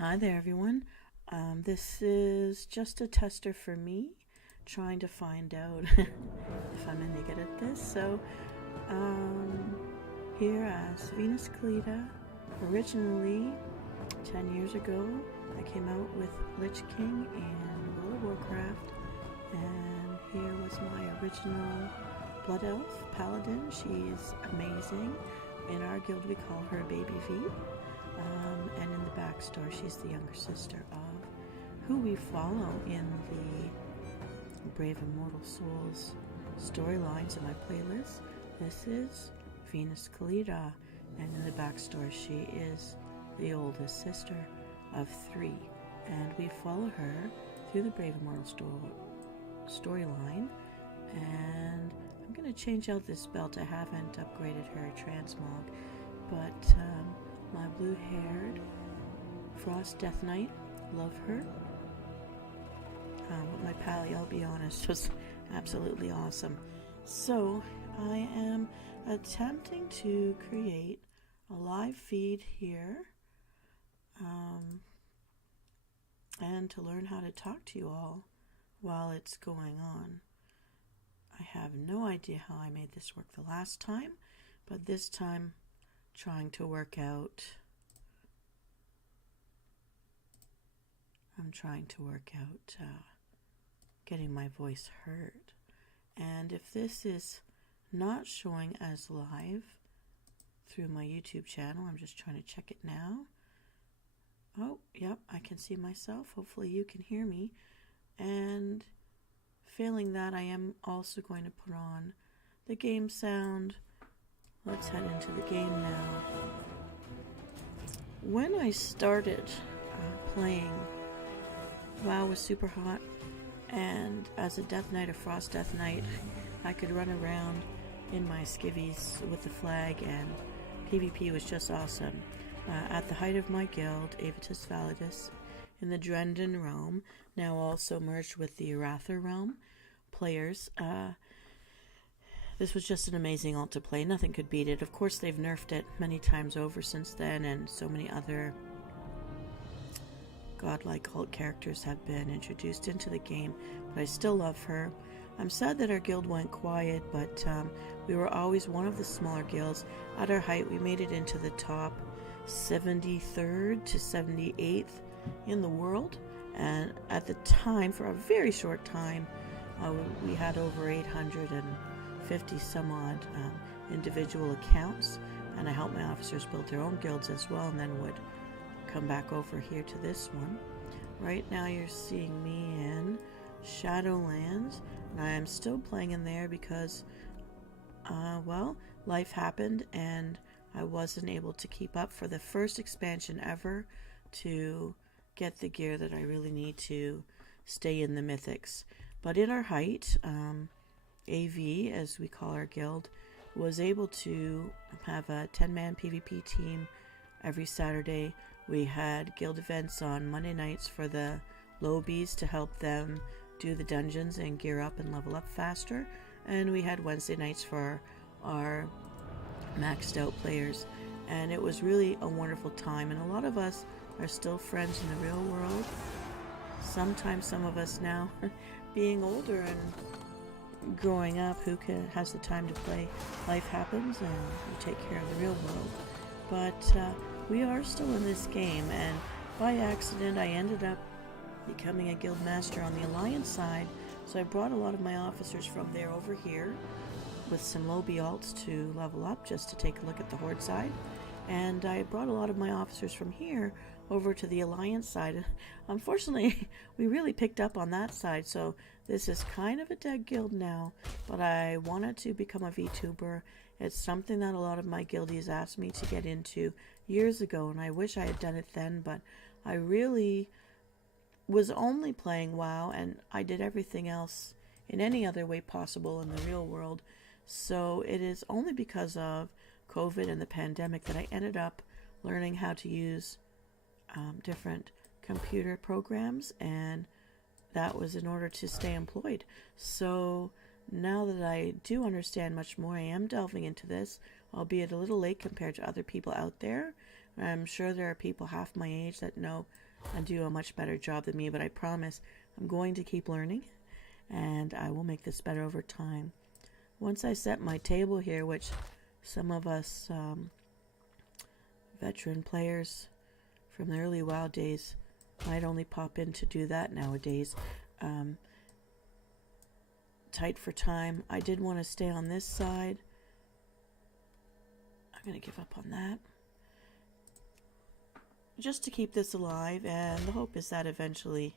Hi there, everyone. This is just a tester for me, trying to find out if I'm any good at this. Um, Here as Venus Callida, originally 10 years ago, I came out with Lich King in World of Warcraft, and here was my original Blood Elf Paladin. She's amazing. In our guild, we call her Baby V. And in the backstory, she's the younger sister of who we follow in the Brave Immortal Souls storylines in my playlist. This is Venus Callida, and in the backstory, she is the oldest sister of three, and we follow her through the Brave Immortal storyline. And I'm going to change out this belt. I haven't upgraded her transmog, but my blue-haired Frost Death Knight, love her. But my pally, I'll be honest, was absolutely awesome. So I am attempting to create a live feed here, and to learn how to talk to you all while it's going on. I have no idea how I made this work the last time, but this time trying to work out. I'm trying to work out getting my voice heard. And if this is not showing as live through my YouTube channel, I'm just trying to check it now. Oh, yep, I can see myself. Hopefully you can hear me. And failing that, I am also going to put on the game sound. Let's head into the game now. When I started playing, WoW was super hot, and as a Death Knight, a Frost Death Knight, I could run around in my skivvies with the flag, and PvP was just awesome. At the height of my guild, Avitus Validus, in the Drenden realm, now also merged with the Arathor realm players, this was just an amazing alt to play. Nothing could beat it. Of course, they've nerfed it many times over since then, and so many other godlike cult characters have been introduced into the game, but I still love her. I'm sad that our guild went quiet, but we were always one of the smaller guilds. At our height, we made it into the top 73rd to 78th in the world, and at the time, for a very short time, we had over 850 some odd individual accounts, and I helped my officers build their own guilds as well, and then would come back over here to this one. Right now you're seeing me in Shadowlands, and I am still playing in there because well, life happened and I wasn't able to keep up for the first expansion ever to get the gear that I really need to stay in the mythics. But in our height, AV, as we call our guild, was able to have a 10-man PvP team every Saturday. We had guild events on Monday nights for the lowbies to help them do the dungeons and gear up and level up faster. And we had Wednesday nights for our maxed out players. And it was really a wonderful time. And a lot of us are still friends in the real world. Sometimes some of us now, being older and growing up, has the time to play? Life happens and you take care of the real world. But we are still in this game, and by accident I ended up becoming a guild master on the Alliance side, so I brought a lot of my officers from there over here with some lowbie alts to level up, just to take a look at the Horde side, and I brought a lot of my officers from here over to the Alliance side. Unfortunately, we really picked up on that side, so this is kind of a dead guild now, but I wanted to become a VTuber. It's something that a lot of my guildies asked me to get into years ago, and I wish I had done it then, but I really was only playing WoW, and I did everything else in any other way possible in the real world. So it is only because of COVID and the pandemic that I ended up learning how to use different computer programs, and that was in order to stay employed. So now that I do understand much more, I am delving into this, albeit a little late compared to other people out there. I'm sure there are people half my age that know do a much better job than me, but I promise I'm going to keep learning, and I will make this better over time. Once I set my table here, which some of us veteran players from the early WoW days might only pop in to do that nowadays. Tight for time. I did want to stay on this side. I'm going to give up on that, just to keep this alive, and the hope is that eventually,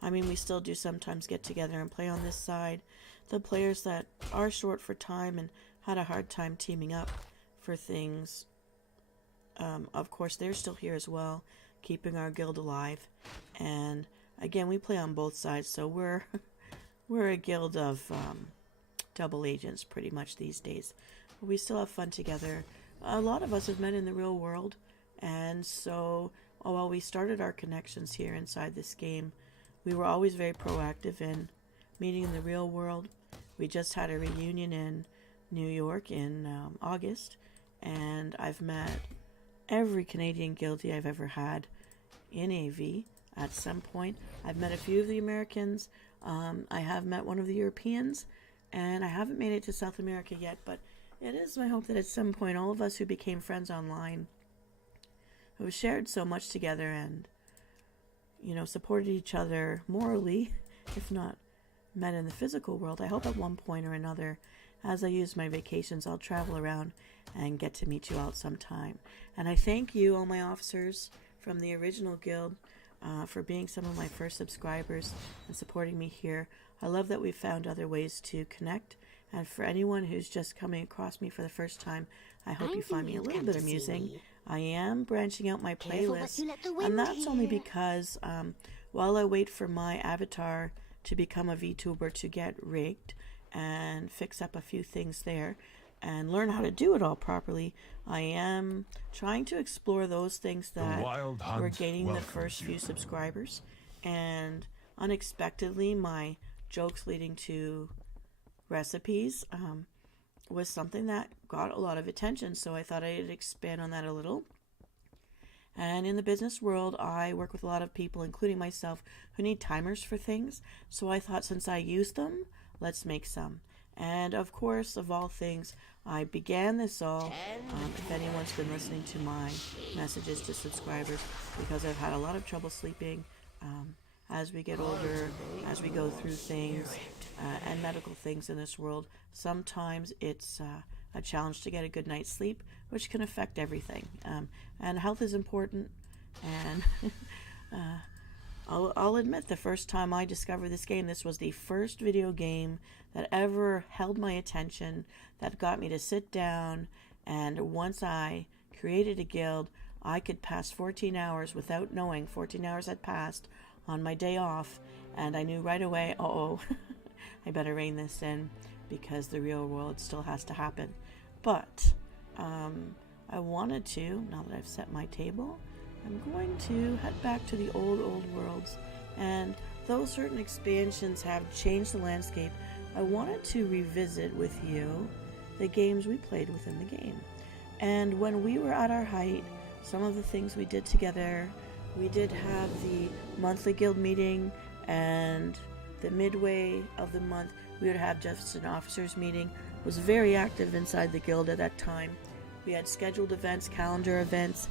I mean, we still do sometimes get together and play on this side. The players that are short for time and had a hard time teaming up for things, of course, they're still here as well, keeping our guild alive. And again, we play on both sides, so we're a guild of double agents pretty much these days. We still have fun together. A lot of us have met in the real world, and so while we started our connections here inside this game, we were always very proactive in meeting in the real world. We just had a reunion in New York in August, and I've met every Canadian guildie I've ever had in AV at some point. I've met a few of the Americans. I have met one of the Europeans, and I haven't made it to South America yet, but it is my hope that at some point all of us who became friends online, who have shared so much together and, you know, supported each other morally, if not met in the physical world, I hope at one point or another, as I use my vacations, I'll travel around and get to meet you all sometime. And I thank you, all my officers from the original guild, for being some of my first subscribers and supporting me here. I love that we've found other ways to connect. And for anyone who's just coming across me for the first time, I hope you find me a little bit amusing. I am branching out my playlist, and that's only because while I wait for my avatar to become a VTuber to get rigged and fix up a few things there and learn how to do it all properly, I am trying to explore those things that were gaining the first few subscribers. And unexpectedly, my jokes leading to recipes was something that got a lot of attention, so I thought I'd expand on that a little. And in the business world, I work with a lot of people, including myself, who need timers for things, so I thought since I use them, let's make some. And of course, of all things, I began this all, if anyone's been listening to my messages to subscribers, because I've had a lot of trouble sleeping as we get older, as we go through things and medical things in this world. Sometimes it's a challenge to get a good night's sleep, which can affect everything. And health is important, and I'll admit, the first time I discovered this game, this was the first video game that ever held my attention, that got me to sit down, and once I created a guild, I could pass 14 hours without knowing 14 hours had passed on my day off, and I knew right away, I better rein this in, because the real world still has to happen. But I wanted to, now that I've set my table, I'm going to head back to the old worlds, and though certain expansions have changed the landscape, I wanted to revisit with you the games we played within the game. And when we were at our height, some of the things we did together, we did have the monthly guild meeting, and the midway of the month we would have just an officers meeting. It was very active inside the guild at that time. We had scheduled events, calendar events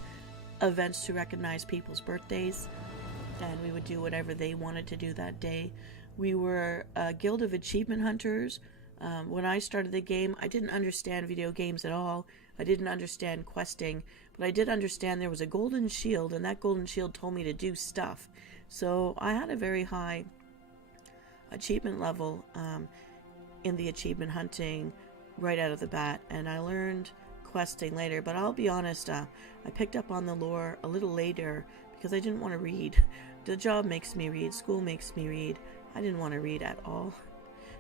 to recognize people's birthdays, and we would do whatever they wanted to do that day. We were a guild of achievement hunters. When I started the game, I didn't understand video games at all. I didn't understand questing, but I did understand there was a golden shield, and that golden shield told me to do stuff. So I had a very high achievement level in the achievement hunting right out of the bat, and I learned questing later. But I'll be honest, I picked up on the lore a little later because I didn't want to read. The job makes me read, school makes me read. I didn't want to read at all.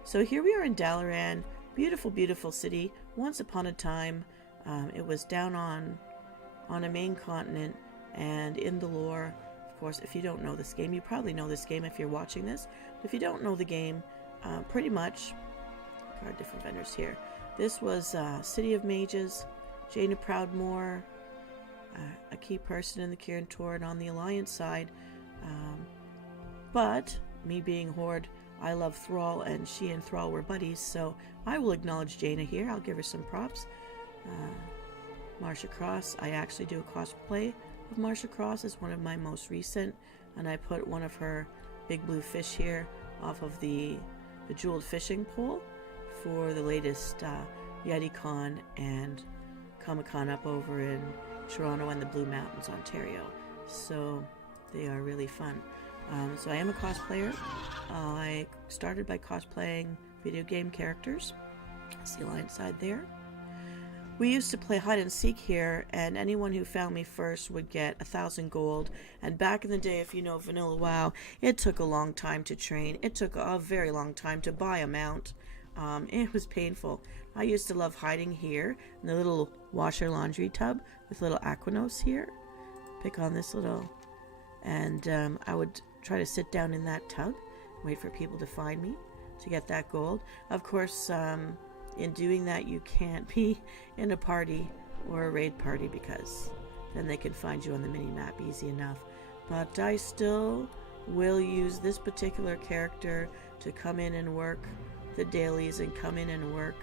So here we are in Dalaran, beautiful, beautiful city. Once upon a time, it was down on a main continent, and in the lore, of course, if you don't know this game, you probably know this game if you're watching this. But if you don't know the game, pretty much, there are different vendors here. This was City of Mages, Jaina Proudmoore, a key person in the Kirin Tor, and on the Alliance side But me being Horde, I love Thrall, and she and Thrall were buddies, so I will acknowledge Jaina here. I'll give her some props. Marsha Cross, I actually do a cosplay of Marsha Cross as one of my most recent, and I put one of her big blue fish here off of the bejeweled fishing pole for the latest YetiCon and Comic-Con up over in Toronto and the Blue Mountains, Ontario. So they are really fun. So I am a cosplayer. I started by cosplaying video game characters. Sea Lion side there. We used to play hide and seek here, and anyone who found me first would get 1,000 gold. And back in the day, if you know Vanilla WoW, it took a long time to train. It took a very long time to buy a mount. It was painful. I used to love hiding here in the little washer laundry tub with little Aquinos here. Pick on this little, and I would try to sit down in that tub, wait for people to find me to get that gold. Of course, in doing that, you can't be in a party or a raid party because then they can find you on the mini-map easy enough. But I still will use this particular character to come in and work the dailies and come in and work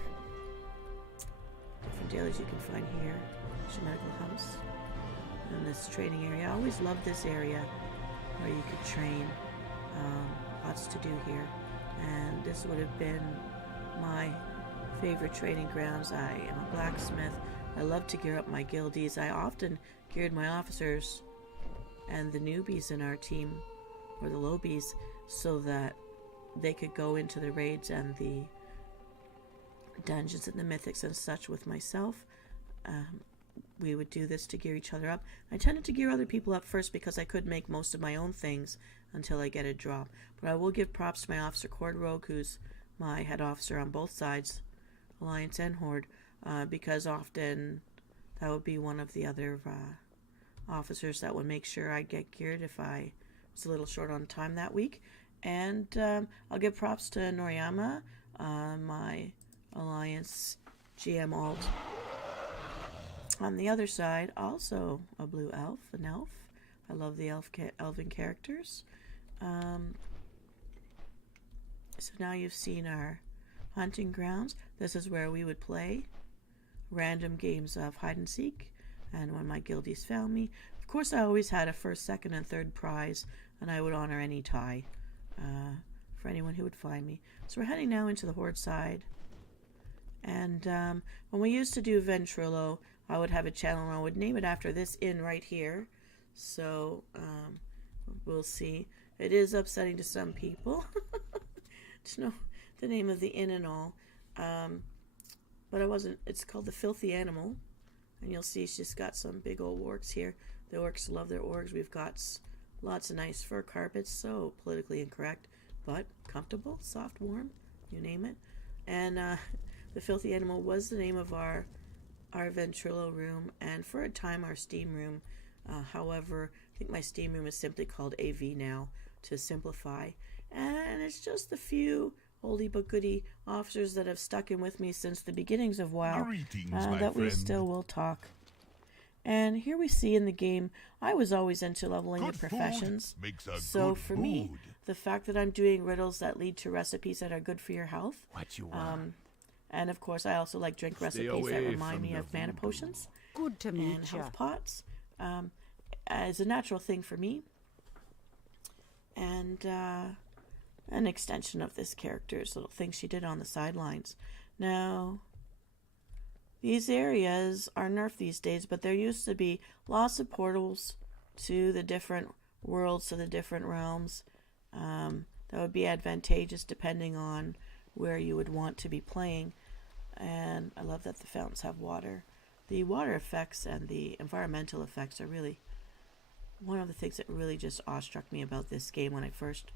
different dailies you can find here. Medical House. And this training area. I always loved this area where you could train. Lots to do here. And this would have been my favorite training grounds. I am a blacksmith. I love to gear up my guildies. I often geared my officers and the newbies in our team, or the lowbies, so that they could go into the raids and the dungeons and the mythics and such with myself. We would do this to gear each other up. I tended to gear other people up first because I could make most of my own things until I get a drop. But I will give props to my officer, Cord Rogue, who's my head officer on both sides, Alliance and Horde, because often that would be one of the other officers that would make sure I get geared if I was a little short on time that week. And I'll give props to Noriyama, my Alliance GM alt. On the other side, also a blue elf, an elf. I love the elven characters. So now you've seen our hunting grounds. This is where we would play random games of hide and seek. And when my guildies found me, of course I always had a first, second, and third prize, and I would honor any tie for anyone who would find me. So we're heading now into the Horde side. And when we used to do Ventrilo, I would have a channel and I would name it after this inn right here. So we'll see. It is upsetting to some people to know the name of the inn and all. But I wasn't. It's called the Filthy Animal. And you'll see she's got some big old orcs here. The orcs love their orgs. We've got lots of nice fur carpets. So politically incorrect, but comfortable, soft, warm, you name it. And the Filthy Animal was the name of our Ventrilo room, and for a time our steam room. However, I think my steam room is simply called AV now to simplify. And it's just the few oldie but goodie officers that have stuck in with me since the beginnings of WoW that we still will talk. And here we see in the game, I was always into leveling the professions. So for me, the fact that I'm doing riddles that lead to recipes that are good for your health. What you want? And of course, I also like drink recipes that remind me of mana potions. Good to meet and health pots. As a natural thing for me. And an extension of this character's little thing she did on the sidelines. Now, these areas are nerfed these days, but there used to be lots of portals to the different worlds, to the different realms. That would be advantageous depending on where you would want to be playing. And I love that the fountains have water. The water effects and the environmental effects are really one of the things that really just awestruck me about this game when I first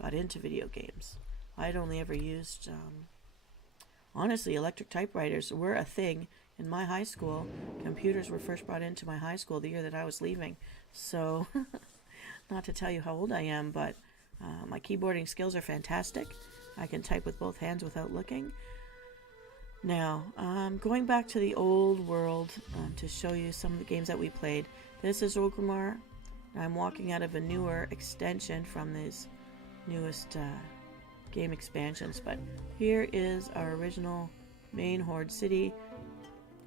got into video games. I'd only ever used, honestly, electric typewriters were a thing in my high school. Computers were first brought into my high school the year that I was leaving. So, not to tell you how old I am, but my keyboarding skills are fantastic. I can type with both hands without looking. Now, going back to the old world to show you some of the games that we played. This is Orgrimmar, I'm walking out of a newer extension from these newest game expansions, but here is our original main Horde city.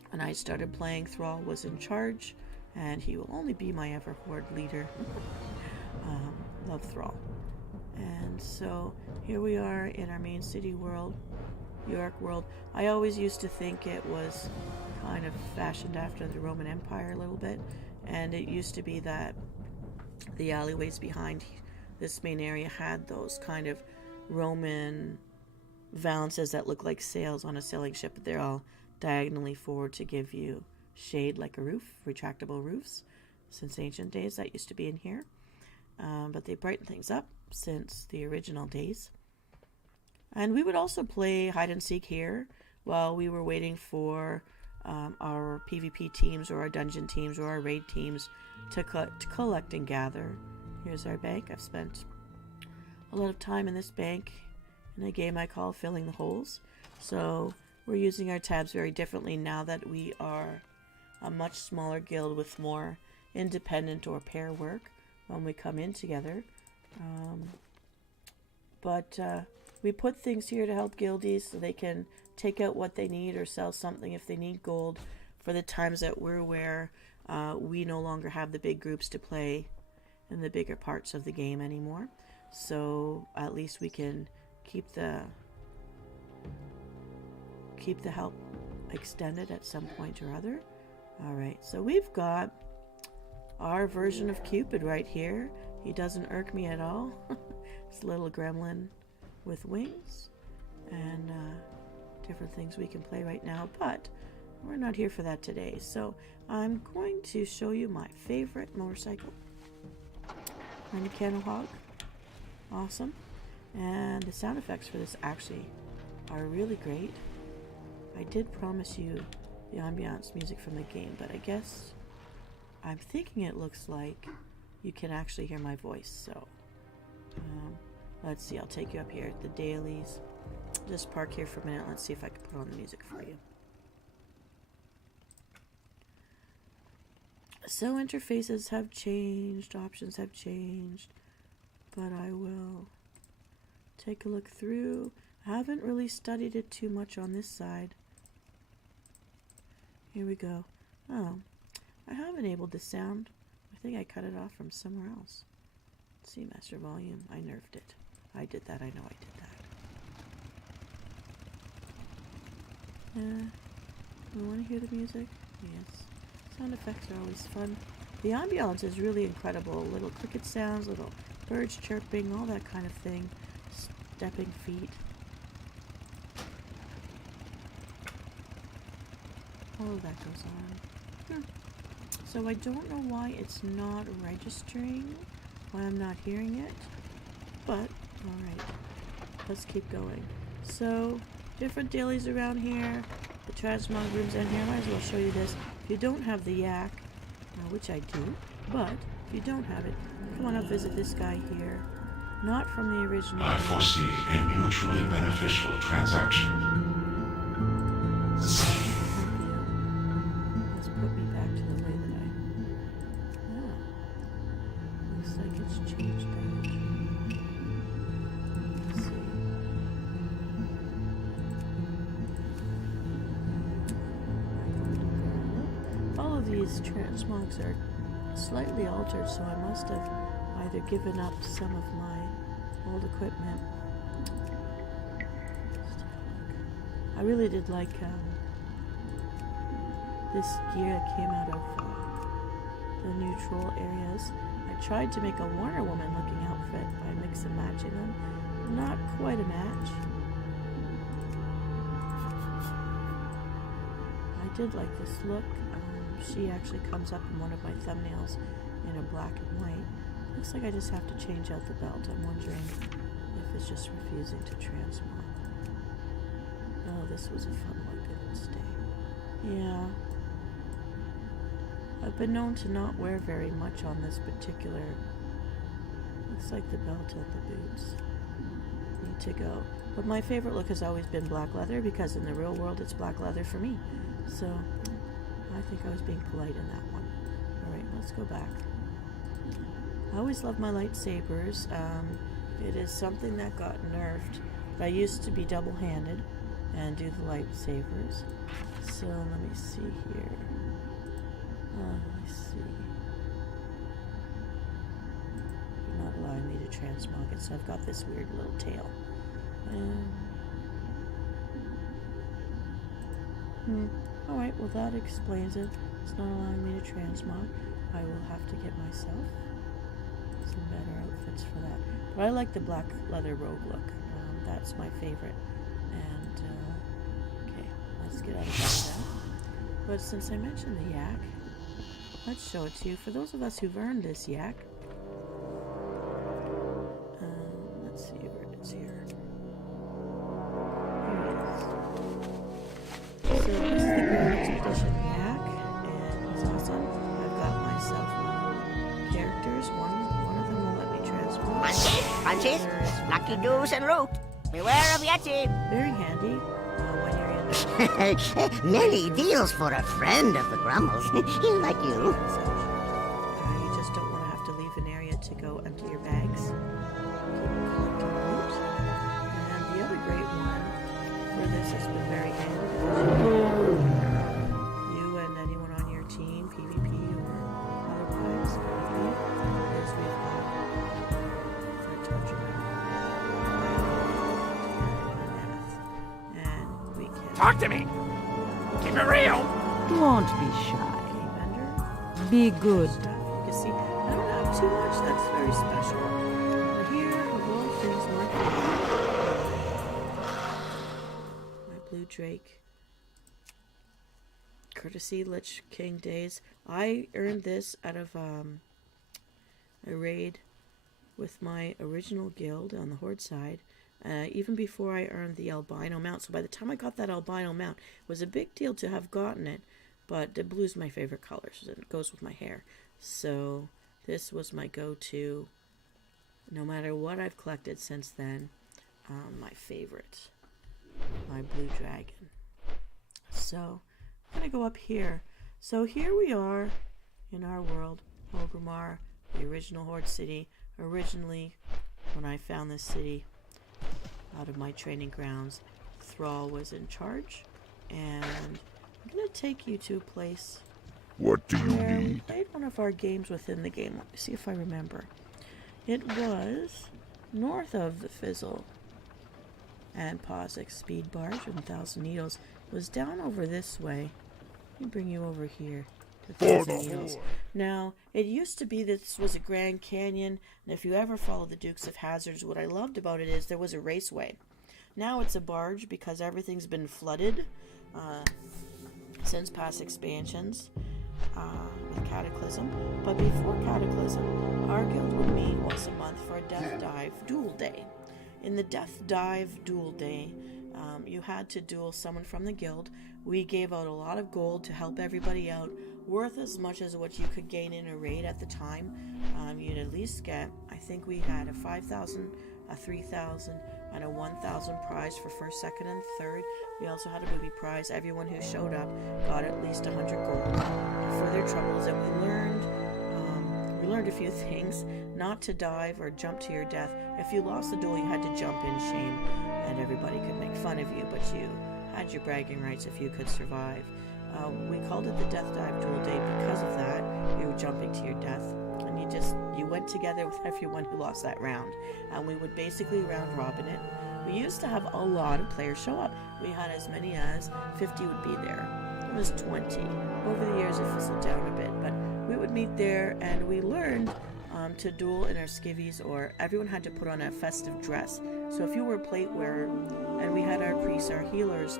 When I started playing, Thrall was in charge, and he will only be my ever Horde leader. Love Thrall. And so here we are in our main city world, York world. I always used to think it was kind of fashioned after the Roman Empire a little bit, and it used to be that the alleyways behind this main area had those kind of Roman valances that look like sails on a sailing ship, but they're all diagonally forward to give you shade like a roof, retractable roofs. Since ancient days, that used to be in here. But they brighten things up since the original days. And we would also play hide and seek here while we were waiting for our PvP teams or our dungeon teams or our raid teams to collect and gather. Here's our bank. I've spent a lot of time in this bank in a game I call Filling the Holes. So we're using our tabs very differently now that we are a much smaller guild with more independent or pair work when we come in together. But we put things here to help guildies so they can take out what they need or sell something if they need gold for the times that we're where we no longer have the big groups to play in the bigger parts of the game anymore. So at least we can keep the help extended at some point or other. Alright, so we've got our version of Cupid right here. He doesn't irk me at all. It's a little gremlin with wings and different things we can play right now, but we're not here for that today. So I'm going to show you my favorite motorcycle. And a Cannon Hog. Awesome. And the sound effects for this actually are really great. I did promise you the ambiance music from the game, but I guess I'm thinking it looks like you can actually hear my voice. So let's see, I'll take you up here at the dailies. Just park here for a minute. Let's see if I can put on the music for you. So interfaces have changed, options have changed, but I will take a look through. I haven't really studied it too much on this side. Here we go. Oh, I have enabled the sound. I think I cut it off from somewhere else. Let's see, master volume. I nerfed it. I did that. I know I did that. You want to hear the music? Yes. Sound effects are always fun. The ambiance is really incredible. Little cricket sounds, little birds chirping, all that kind of thing. Stepping feet. All of that goes on. So I don't know why it's not registering, why I'm not hearing it, but alright, let's keep going. So, different dailies around here, the transmog rooms in here. Might as well show you this. If you don't have the yak, which I do, but if you don't have it, come on up, visit this guy here. Not from the original. I foresee a mutually beneficial transaction. Let's put me back to the way that looks like it's changed out. Let's see. All of these transmogs are slightly altered, so I must have either given up some of my old equipment. I really did like this gear that came out of the neutral areas. I tried to make a Warner Woman looking outfit by mix and matching them. Not quite a match. I did like this look. She actually comes up in one of my thumbnails in a black and white. Looks like I just have to change out the belt. I'm wondering if it's just refusing to transmog. Oh, this was a fun look. It didn't stay. Yeah. I've been known to not wear very much on this particular... Looks like the belt and the boots need to go. But my favorite look has always been black leather, because in the real world it's black leather for me. So I think I was being polite in that one. Alright, let's go back. I always loved my lightsabers. It is something that got nerfed. But I used to be double-handed and do the lightsabers. So let me see here. I see. You're not allowing me to transmog it, so I've got this weird little tail. Alright, well that explains it. It's not allowing me to transmog. I will have to get myself some better outfits for that. But I like the black leather robe look. That's my favorite. And, okay, let's get out of that. But since I mentioned the yak, let's show it to you. For those of us who've earned this yak, let's see where it is here. Here it is. So this is the Grand Expedition yak, and he's awesome. I've got myself my little characters. One of them will let me transform. Punches, lucky doos and root. Beware of Yeti. Very handy when you're in Many deals for a friend of the Grummles, like you. You just don't want to have to leave an area to go empty your bags. Keep collecting loot. And the other great one for this has been very handy. You and anyone on your team, PvP or otherwise, is we've got for torture. And we can Talk to me! Keep it real! Don't be shy. Be good. Stuff. You can see I don't have too much that's very special. But here are little things my blue drake. Courtesy Lich King days. I earned this out of a raid with my original guild on the Horde side. Even before I earned the albino mount. So by the time I got that albino mount, it was a big deal to have gotten it. But the blue's my favorite color, so it goes with my hair. So this was my go-to, no matter what I've collected since then. My favorite, my blue dragon. So I'm gonna go up here. So here we are in our world, Orgrimmar, the original Horde city. Originally, when I found this city out of my training grounds, Thrall was in charge, and I'm going to take you to a place What do you where we need? played one of our games within the game. Let me see if I remember. It was north of the Fizzle and Posix Speed Barge and Thousand Needles. It was down over this way. Let me bring you over here to Thousand Needles. Now, it used to be that this was a Grand Canyon, and if you ever followed the Dukes of Hazzards, what I loved about it is there was a raceway. Now it's a barge because everything's been flooded since past expansions with Cataclysm. But before Cataclysm, our guild would meet once a month for a Death Dive Duel Day. In the Death Dive Duel Day, you had to duel someone from the guild. We gave out a lot of gold to help everybody out, worth as much as what you could gain in a raid at the time. You'd at least get, I think we had a 5,000, a 3,000, and a 1,000 prize for first, second, and third. We also had a booby prize. Everyone who showed up got at least 100 gold for their troubles, and we learned a few things. Not to dive or jump to your death. If you lost the duel, you had to jump in shame, and everybody could make fun of you, but you had your bragging rights if you could survive. We called it the Death Dive Duel Day because of that. You were jumping to your death, and you went together with everyone who lost that round, and we would basically round robin it. We used to have a lot of players show up. We had as many as 50 would be there. It was 20. Over the years it fizzled down a bit, but we would meet there, and we learned to duel in our skivvies, or everyone had to put on a festive dress. So if you were a plate wearer, and we had our priests, our healers,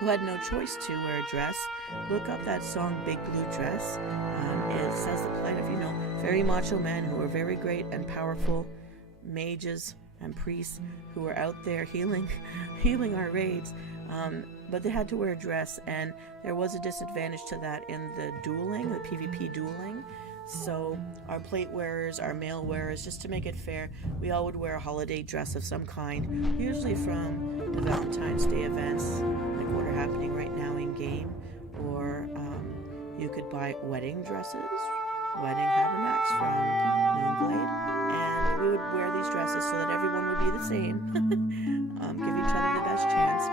who had no choice to wear a dress, look up that song Big Blue Dress. It says the plight of, very macho men who are very great and powerful mages and priests who were out there healing our raids. But they had to wear a dress, and there was a disadvantage to that in the dueling, the PvP dueling. So our plate wearers, our mail wearers, just to make it fair, we all would wear a holiday dress of some kind, usually from the Valentine's Day events, like what are happening right now in game, or you could buy wedding dresses, wedding habernacks from Moon same. Give each other the best chance.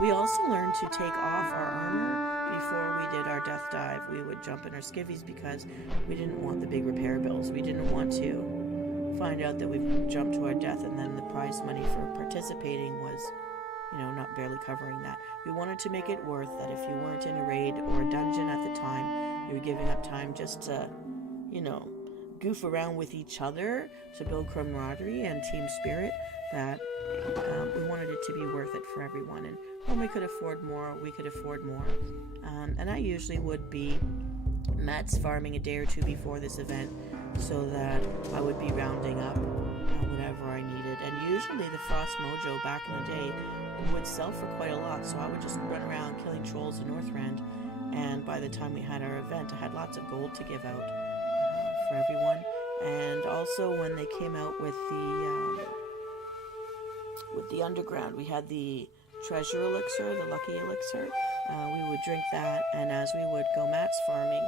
We also learned to take off our armor before we did our death dive. We would jump in our skivvies because we didn't want the big repair bills. We didn't want to find out that we've jumped to our death and then the prize money for participating was, not barely covering that. We wanted to make it worth that if you weren't in a raid or a dungeon at the time, you were giving up time just to, goof around with each other to build camaraderie and team spirit, that we wanted it to be worth it for everyone. And when we could afford more, we could afford more. And I usually would be mats farming a day or two before this event so that I would be rounding up whatever I needed. And usually the Frost Mojo back in the day would sell for quite a lot, so I would just run around killing trolls in Northrend. And by the time we had our event, I had lots of gold to give out for everyone. And also when they came out with the underground, we had the treasure elixir, the lucky elixir. We would drink that, and as we would go mats farming,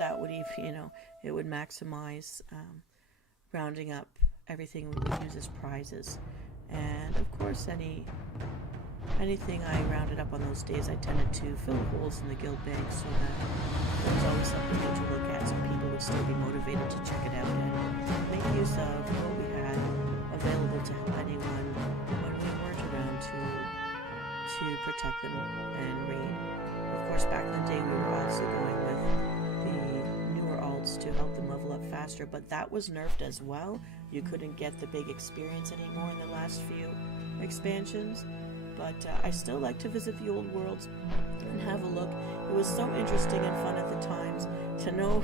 that would even, it would maximize rounding up everything we would use as prizes. And of course, anything I rounded up on those days, I tended to fill the holes in the guild bank so that there was always something new to look at, so people would still be motivated to check it out and make use of what we had available to help anyone when we weren't around to protect them and raid. Of course, back in the day, we were also going with the newer alts to help them level up faster, but that was nerfed as well. You couldn't get the big experience anymore in the last few expansions. But I still like to visit the old worlds and have a look. It was so interesting and fun at the times to know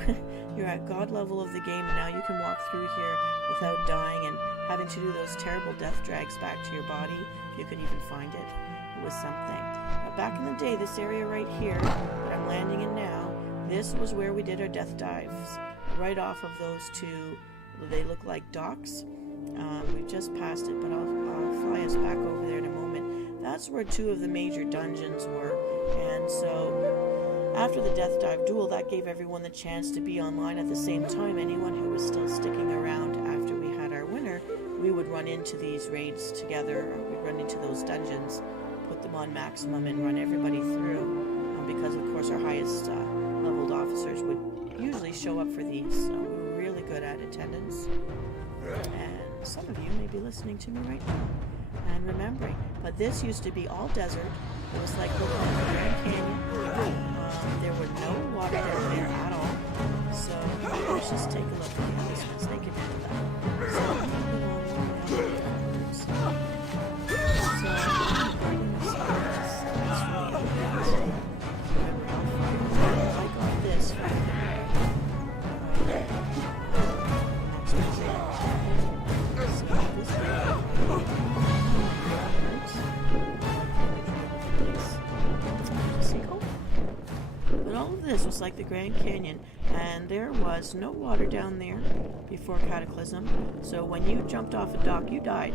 you're at God level of the game, and now you can walk through here without dying and having to do those terrible death drags back to your body, if you could even find it. It was something. Now, back in the day, this area right here that I'm landing in now, this was where we did our death dives. Right off of those two, they look like docks. We've just passed it, but I'll fly us back over there in a moment. That's where two of the major dungeons were, and so after the death dive duel, that gave everyone the chance to be online at the same time. Anyone who was still sticking around after we had our winner, we would run into these raids together, or we'd run into those dungeons, put them on maximum and run everybody through, because of course our highest leveled officers would usually show up for these, so we were really good at attendance. And some of you may be listening to me right now and remembering, but this used to be all desert. It was like looking at the Grand Canyon. There were no water down there at all, so let's just take a look at the other ones. They can handle that. I got this from But all of this was like the Grand Canyon, and there was no water down there before Cataclysm, so when you jumped off a dock, you died.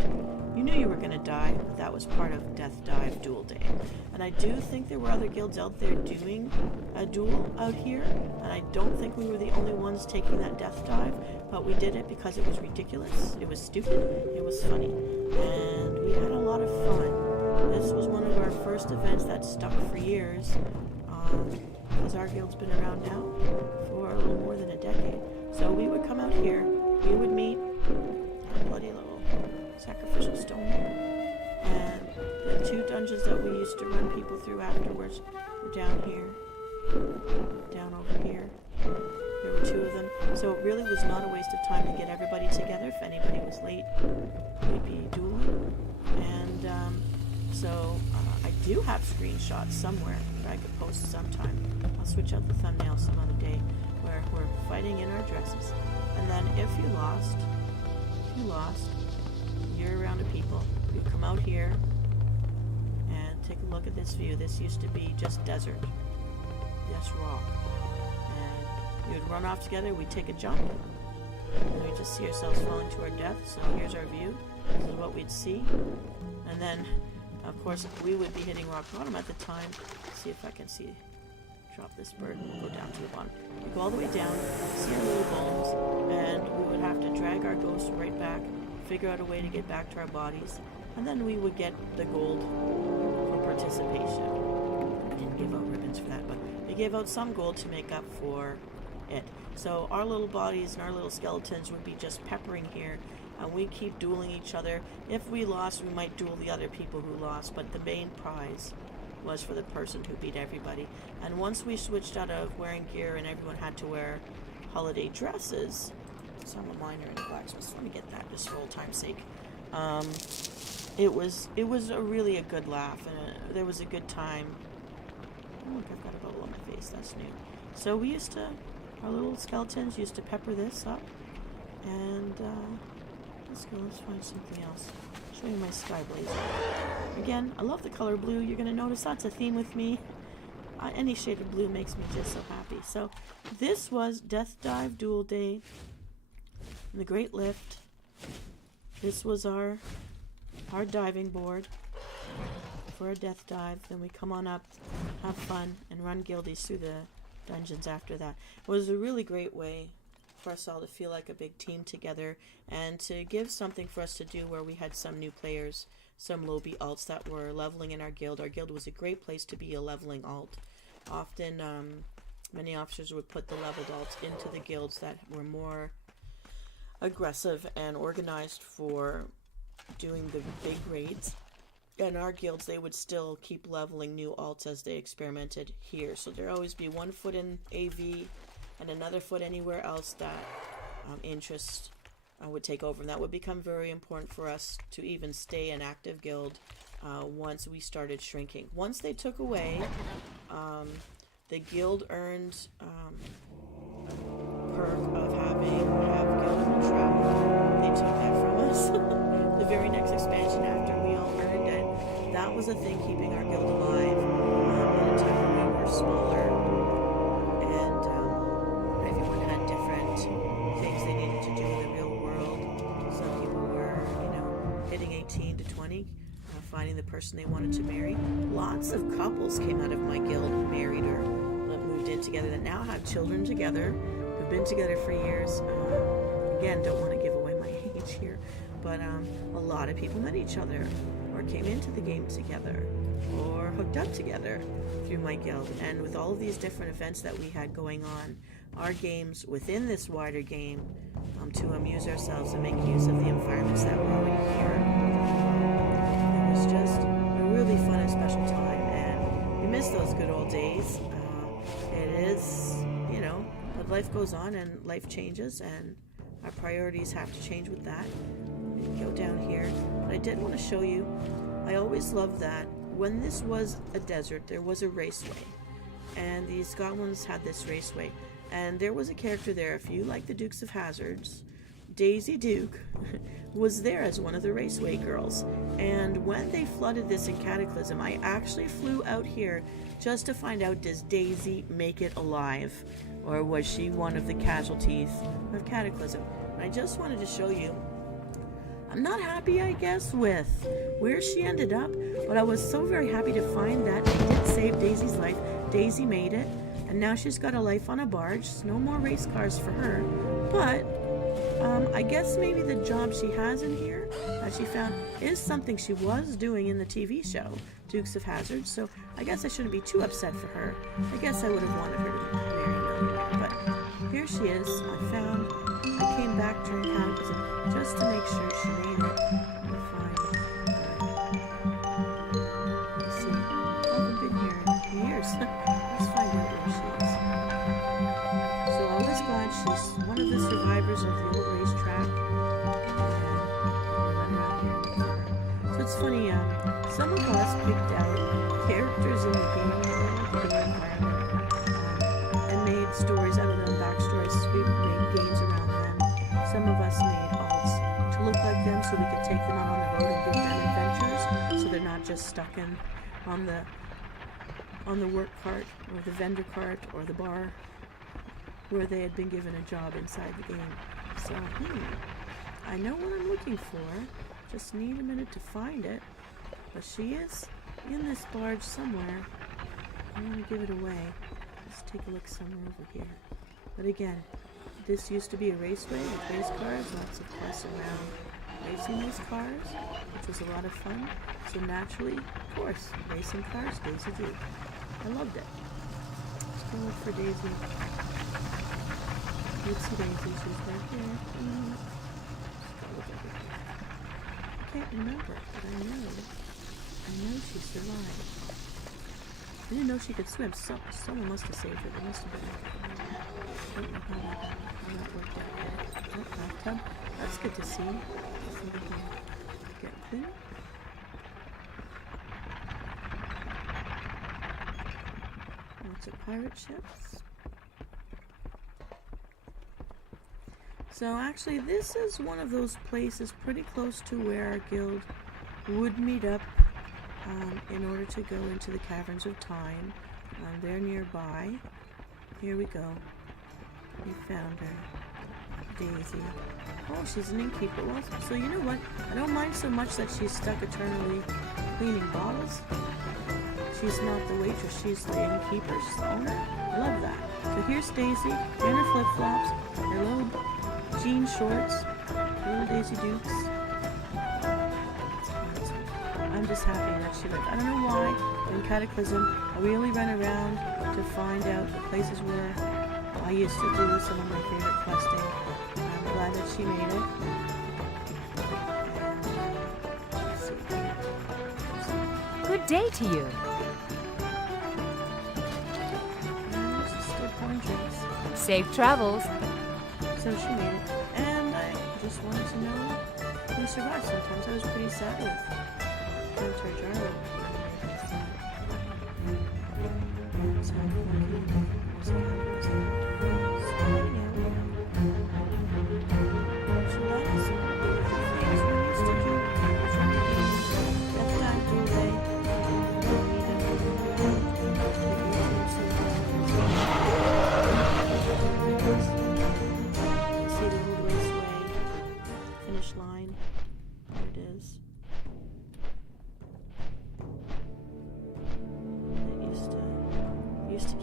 You knew you were going to die, but that was part of Death Dive Duel Day. And I do think there were other guilds out there doing a duel out here, and I don't think we were the only ones taking that death dive, but we did it because it was ridiculous, it was stupid, it was funny, and we had a lot of fun. This was one of our first events that stuck for years, because our guild's been around now for a little more than a decade. So we would come out here, we would meet a bloody little sacrificial stone here, and the two dungeons that we used to run people through afterwards were down here, down over here. There were two of them, so it really was not a waste of time to get everybody together. If anybody was late, we'd be dueling. And so I do have screenshots somewhere that I could post sometime. I'll switch out the thumbnail some other day where we're fighting in our dresses. And then if you lost, you're around of people, you come out here and take a look at this view. This used to be just desert, just rock. And you'd run off together, we'd take a jump, and we'd just see ourselves falling to our death. So here's our view, this is what we'd see. And then, of course, we would be hitting rock bottom at the time. Let's see if I can drop this bird and we'll go down to the bottom. We go all the way down, see our little bones, and we would have to drag our ghosts right back, figure out a way to get back to our bodies, and then we would get the gold for participation. I didn't give out ribbons for that, but we gave out some gold to make up for it. So our little bodies and our little skeletons would be just peppering here, and we keep dueling each other. If we lost, we might duel the other people who lost, but the main prize was for the person who beat everybody. And once we switched out of wearing gear and everyone had to wear holiday dresses, some of mine are in the blacksmith, so let me get that just for old time's sake. It was really a good laugh, and there was a good time. Oh, look, I've got a bubble on my face. That's new. So we used to, our little skeletons used to pepper this up, and let's find something else. Show you my sky blazer. Again, I love the color blue. You're going to notice that's a theme with me. Any shade of blue makes me just so happy. So this was Death Dive Duel Day in the Great Lift. This was our diving board for a death dive. Then we come on up, have fun, and run guildies through the dungeons after that. It was a really great way for us all to feel like a big team together, and to give something for us to do where we had some new players, some lowbie alts that were leveling in our guild. Our guild was a great place to be a leveling alt. Often many officers would put the leveled alts into the guilds that were more aggressive and organized for doing the big raids. In our guilds, they would still keep leveling new alts as they experimented here. So there'd always be one foot in AV and another foot anywhere else that interest would take over. And that would become very important for us to even stay an active guild once we started shrinking. Once they took away, the guild earned perk of have guild travel. They took that from us. The very next expansion after we all earned it. That was a thing keeping our guild alive at a time when we were smaller. Hitting 18 to 20, finding the person they wanted to marry. Lots of couples came out of my guild, married or moved in together, that now have children together, have been together for years. Again, don't want to give away my age here, but a lot of people met each other, or came into the game together, or hooked up together through my guild. And with all of these different events that we had going on, our games within this wider game, to amuse ourselves and make use of the environments that were already here. It was just a really fun and special time, and we miss those good old days. It is, but life goes on and life changes, and our priorities have to change with that. We go down here, but I did want to show you, I always loved that when this was a desert, there was a raceway, and these goblins had this raceway. And there was a character there, if you like the Dukes of Hazzards, Daisy Duke was there as one of the raceway girls. And when they flooded this in Cataclysm, I actually flew out here just to find out, does Daisy make it alive? Or was she one of the casualties of Cataclysm? And I just wanted to show you, I'm not happy, I guess, with where she ended up, but I was so very happy to find that I did save Daisy's life. Daisy made it. And now she's got a life on a barge. No more race cars for her. But I guess maybe the job she has in here that she found is something she was doing in the TV show, Dukes of Hazzard. So I guess I shouldn't be too upset for her. I guess I would have wanted her to marry a millionaire. But here she is. I came back during Cataclysm just to make sure she made it. Let me find let's see. I haven't been here in years. Let's find out where she is. So I was glad she's one of the survivors of the old racetrack. So it's funny, some of us picked out characters in the game, and made stories out of them, backstories. We made games around them. Some of us made alts to look like them so we could take them out on the road and give them adventures, so they're not just stuck on the work cart or the vendor cart or the bar where they had been given a job inside the game. So, I know what I'm looking for. Just need a minute to find it. But she is in this barge somewhere. I don't want to give it away. Let's take a look somewhere over here. But again, this used to be a raceway with race cars, lots of quests around racing those cars, which was a lot of fun. So naturally, of course, racing cars, Daisy Duke. I loved it. Let's go look for Daisy. Oopsie Daisy, she's right here. Let's go look over here. I can't remember, but I know she survived. I didn't know she could swim. Someone must have saved her. There must have been. I don't know how that worked out there. Oh, bathtub. That's good to see. Somebody get clean. Lots of pirate ships. So actually, this is one of those places pretty close to where our guild would meet up in order to go into the Caverns of Time. They're nearby. Here we go. We found her. Daisy. Oh, she's an innkeeper. Well, so you know what? I don't mind so much that she's stuck eternally cleaning bottles. She's not the waitress. She's the innkeeper. She's the owner. I love that. So here's Daisy in her flip-flops, her little jean shorts, little Daisy Dukes. I'm just happy that she lived. I don't know why in Cataclysm I really ran around to find out the places where I used to do some of my favorite questing. I'm glad that she made it. Let's see. Good day to you. And she's still pouring drinks. Safe travels. So she made it. And I just wanted to know who survived. Sometimes I was pretty sad with Tarjaro.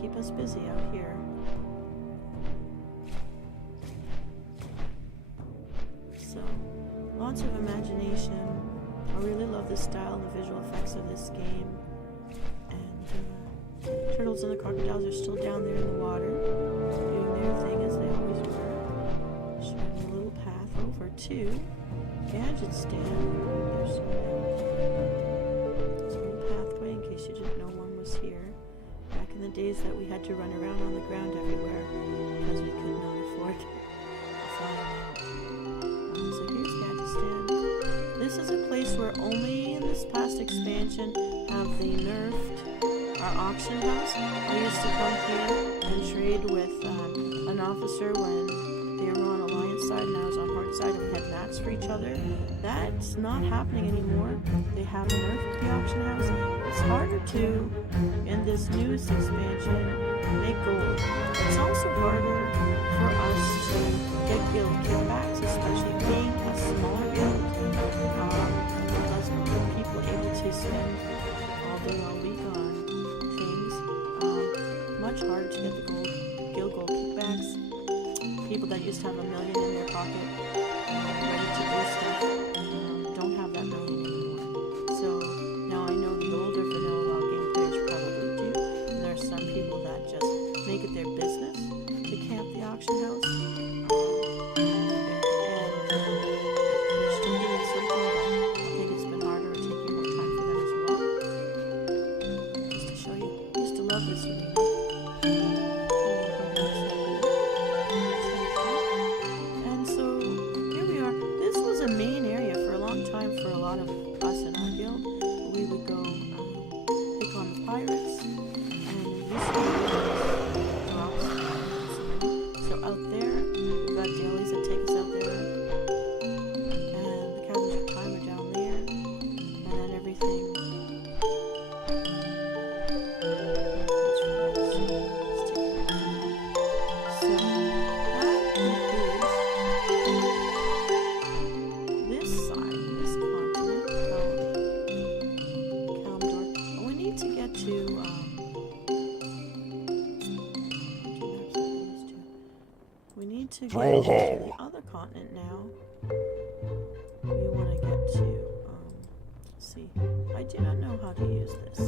Keep us busy out here. So, lots of imagination. I really love the style and the visual effects of this game. And turtles and the crocodiles are still down there in the water, doing their thing as they always were. Showing a little path over to Gadget Stand. There's a little pathway in case you didn't know one was here. Back in the days that we had to run around on the ground everywhere because we could not afford to fly around. So here's Gadget Stand. This is a place where only in this past expansion have they nerfed our auction house. I used to come here and trade with an officer when they were on Alliance side and I was on Hard side and we had mats for each other. That's not happening anymore. They have nerfed the auction house. It's harder to, in this newest expansion, make gold. It's also harder for us to get guild kickbacks, especially being a smaller guild. Because people able to spend all day, all week on things. Much harder to get the guild gold kickbacks. People that used to have $1 million in their pocket, ready to do stuff, don't have that million anymore. So now I know the older vanilla WoW game players probably do. And there are some people that just make it their business to camp the auction house. And they're still doing something, but I think it's been harder or taking more time for them as well. Just to show you, I used to love this arena. And so here we are. This was a main area to get Troll to Hall. the other continent now. We want to get to, let's see. I do not know how to use this.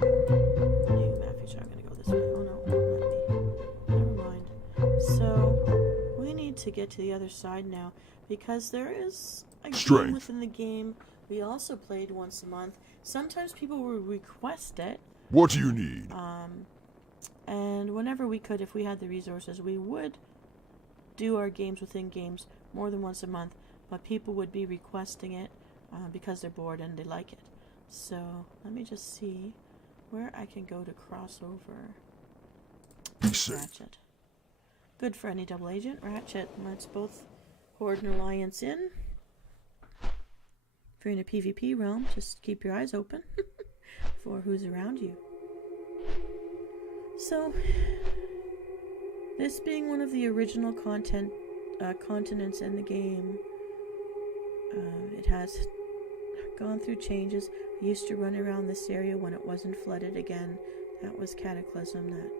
New map feature. I'm going to go this way. Oh no, it won't let me. Never mind. So, we need to get to the other side now because there is a game within the game. We also played once a month. Sometimes people will request it. What do you need? And whenever we could, if we had the resources, we would do our games within games more than once a month. But people would be requesting it because they're bored and they like it. So let me just see where I can go to cross over. Ratchet. Good for any double agent. Ratchet lets both Horde and Alliance in. If you're in a PvP realm, just keep your eyes open for who's around you. So, this being one of the original continents in the game, it has gone through changes. I used to run around this area when it wasn't flooded again. That was Cataclysm that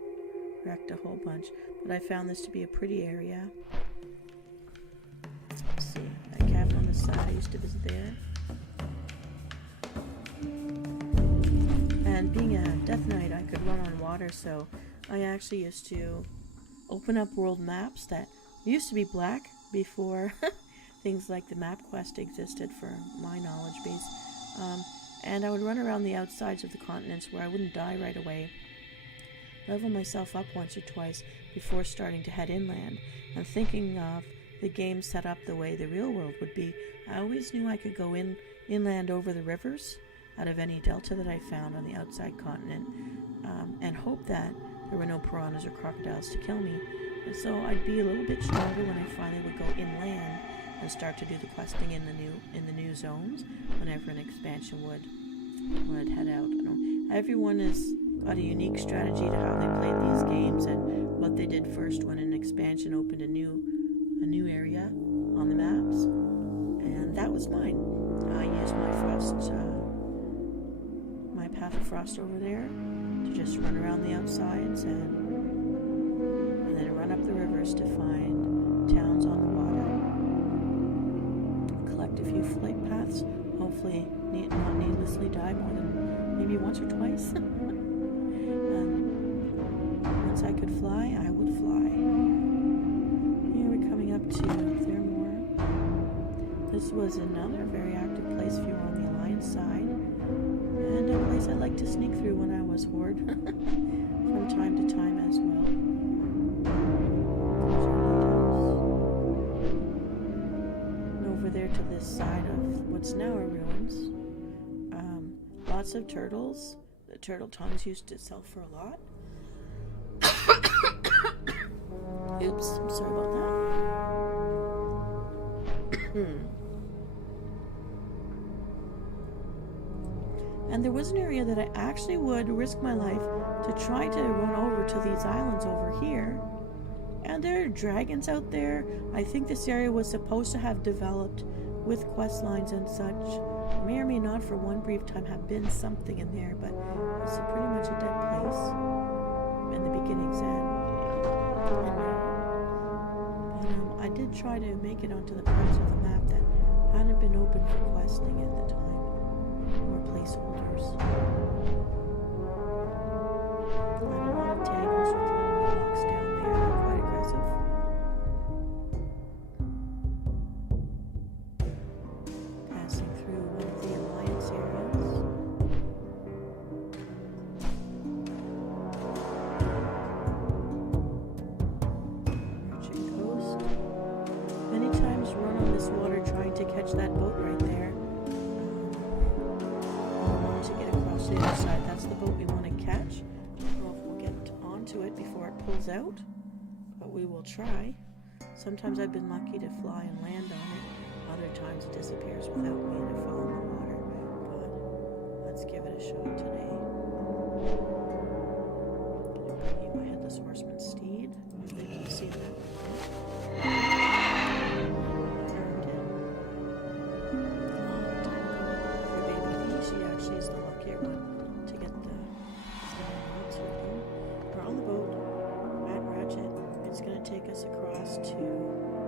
wrecked a whole bunch. But I found this to be a pretty area. Let's see, a cabin on the side. I used to visit there. And being a Death Knight, I could run on water, so I actually used to open up world maps that used to be black before things like the map quest existed for my knowledge base. And I would run around the outsides of the continents where I wouldn't die right away. Level myself up once or twice before starting to head inland. And thinking of the game set up the way the real world would be, I always knew I could go inland over the rivers out of any delta that I found on the outside continent, and hope that there were no piranhas or crocodiles to kill me. And so I'd be a little bit stronger when I finally would go inland and start to do the questing in the new zones whenever an expansion would head out. You know, everyone has got a unique strategy to how they played these games and what they did first when an expansion opened a new area on the maps, and that was mine. I used my Path of Frost over there to just run around the outsides and then run up the rivers to find towns on the water. Collect a few flight paths, hopefully not needlessly die more than maybe once or twice. Once I could fly, I would fly. Here we're coming up to Thermore. This was another very active place if you were on the Alliance side. And a place I like to sneak through when I was Horde from time to time as well. And over there to this side of what's now a ruins, lots of turtles. The turtle tongues used to sell for a lot. Oops, I'm sorry about that. And there was an area that I actually would risk my life to try to run over to these islands over here. And there are dragons out there. I think this area was supposed to have developed with quest lines and such. It may or may not for one brief time have been something in there, but it's pretty much a dead place in the beginning's end. But I did try to make it onto the parts of the map that hadn't been open for questing at the time. More placeholders. And a lot of tangles with little blocks down there. They're quite aggressive. Passing through one of the Alliance areas. Merchant Coast. Many times run on this water trying to catch that boat right there. To get across the other side. That's the boat we want to catch. I don't know if we'll get onto it before it pulls out, but we will try. Sometimes I've been lucky to fly and land on it. Other times it disappears without me and I fall in the water. But let's give it a shot today. I'm gonna bring you my Headless Horseman steed. Hopefully you can see that. She actually is the luckier one to get the notes ready. We're on the boat at Ratchet. It's going to take us across to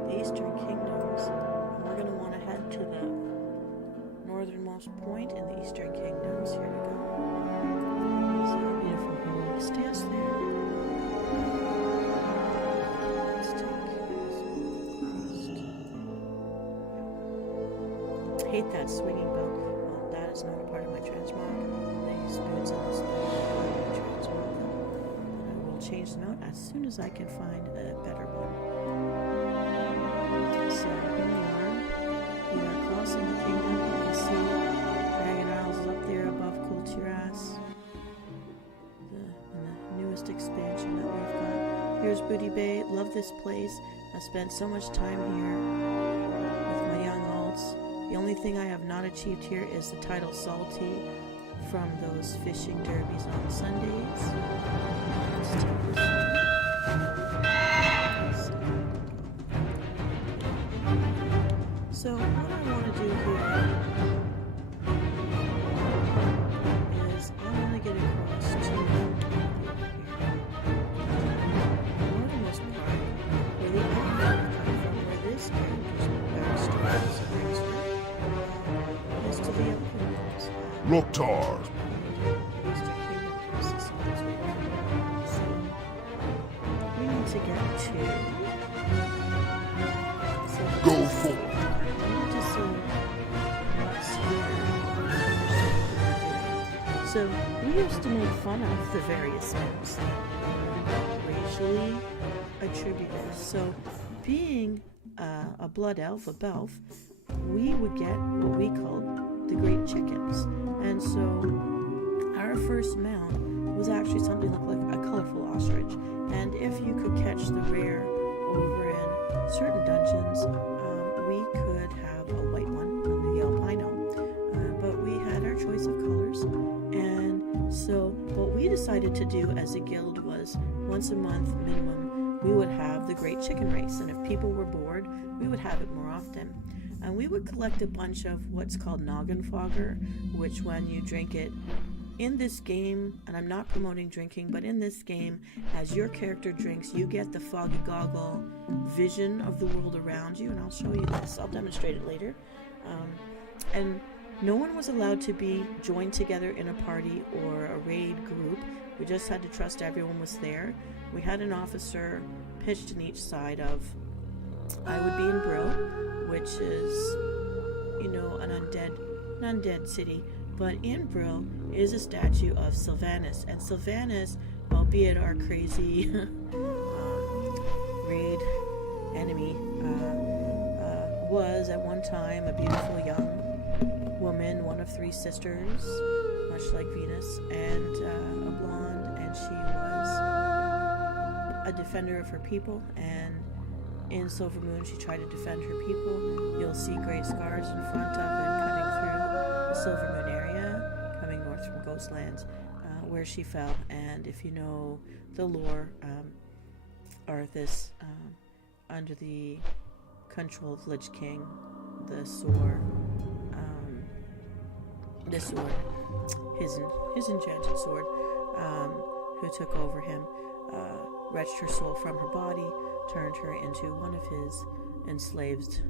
the Eastern Kingdoms. And we're going to want to head to the northernmost point in the Eastern Kingdoms. Here we go. See our beautiful heroic stance there. Let's take this across. I hate that swinging belt. Well, that is not a part of my transmog. These boots on this belt are part of my transmog. But I will change them out as soon as I can find a better one. So here we are. We are crossing the kingdom. You can see Dragon Isles is up there above Kultiras. The newest expansion that we've got. Here's Booty Bay. Love this place. I spent so much time here with my young alts. The only thing I have not achieved here is the title Salty from those fishing derbies on Sundays. Let's take this one. So what I want to do here is I want to get across to here. The northernmost part, where the outline come from, where this character's backstory is to the uppermost. Loktar. We need to get to. Go forth. I need to see what's here. So we used to make fun of the various names, racially attributed. So being a blood elf, a belf, we would get what we called the Great Chickens. And so our first mount was actually something that looked like a colorful ostrich. And if you could catch the rare over in certain dungeons, we could have a white one, the albino. But we had our choice of colors. And so what we decided to do as a guild was once a month minimum, we would have the Great Chicken Race. And if people were bored, we would have it more often. And we would collect a bunch of what's called noggin fogger, which when you drink it in this game, and I'm not promoting drinking, but in this game, as your character drinks, you get the foggy goggle vision of the world around you. And I'll show you this. I'll demonstrate it later. And no one was allowed to be joined together in a party or a raid group. We just had to trust everyone was there. We had an officer pitched in each side of, I would be in Brill, which is, an undead city. But in Brill is a statue of Sylvanas. And Sylvanas, albeit our crazy raid enemy, was at one time a beautiful young woman, one of three sisters, much like Venus, and a blonde, and she was a defender of her people. And in Silvermoon, she tried to defend her people. You'll see gray scars in front of and cutting through the Silvermoon area, coming north from Ghostlands, where she fell. And if you know the lore, Arthas, under the control of Lich King, the sword, his enchanted sword, who took over him, wrenched her soul from her body, turned her into one of his enslaved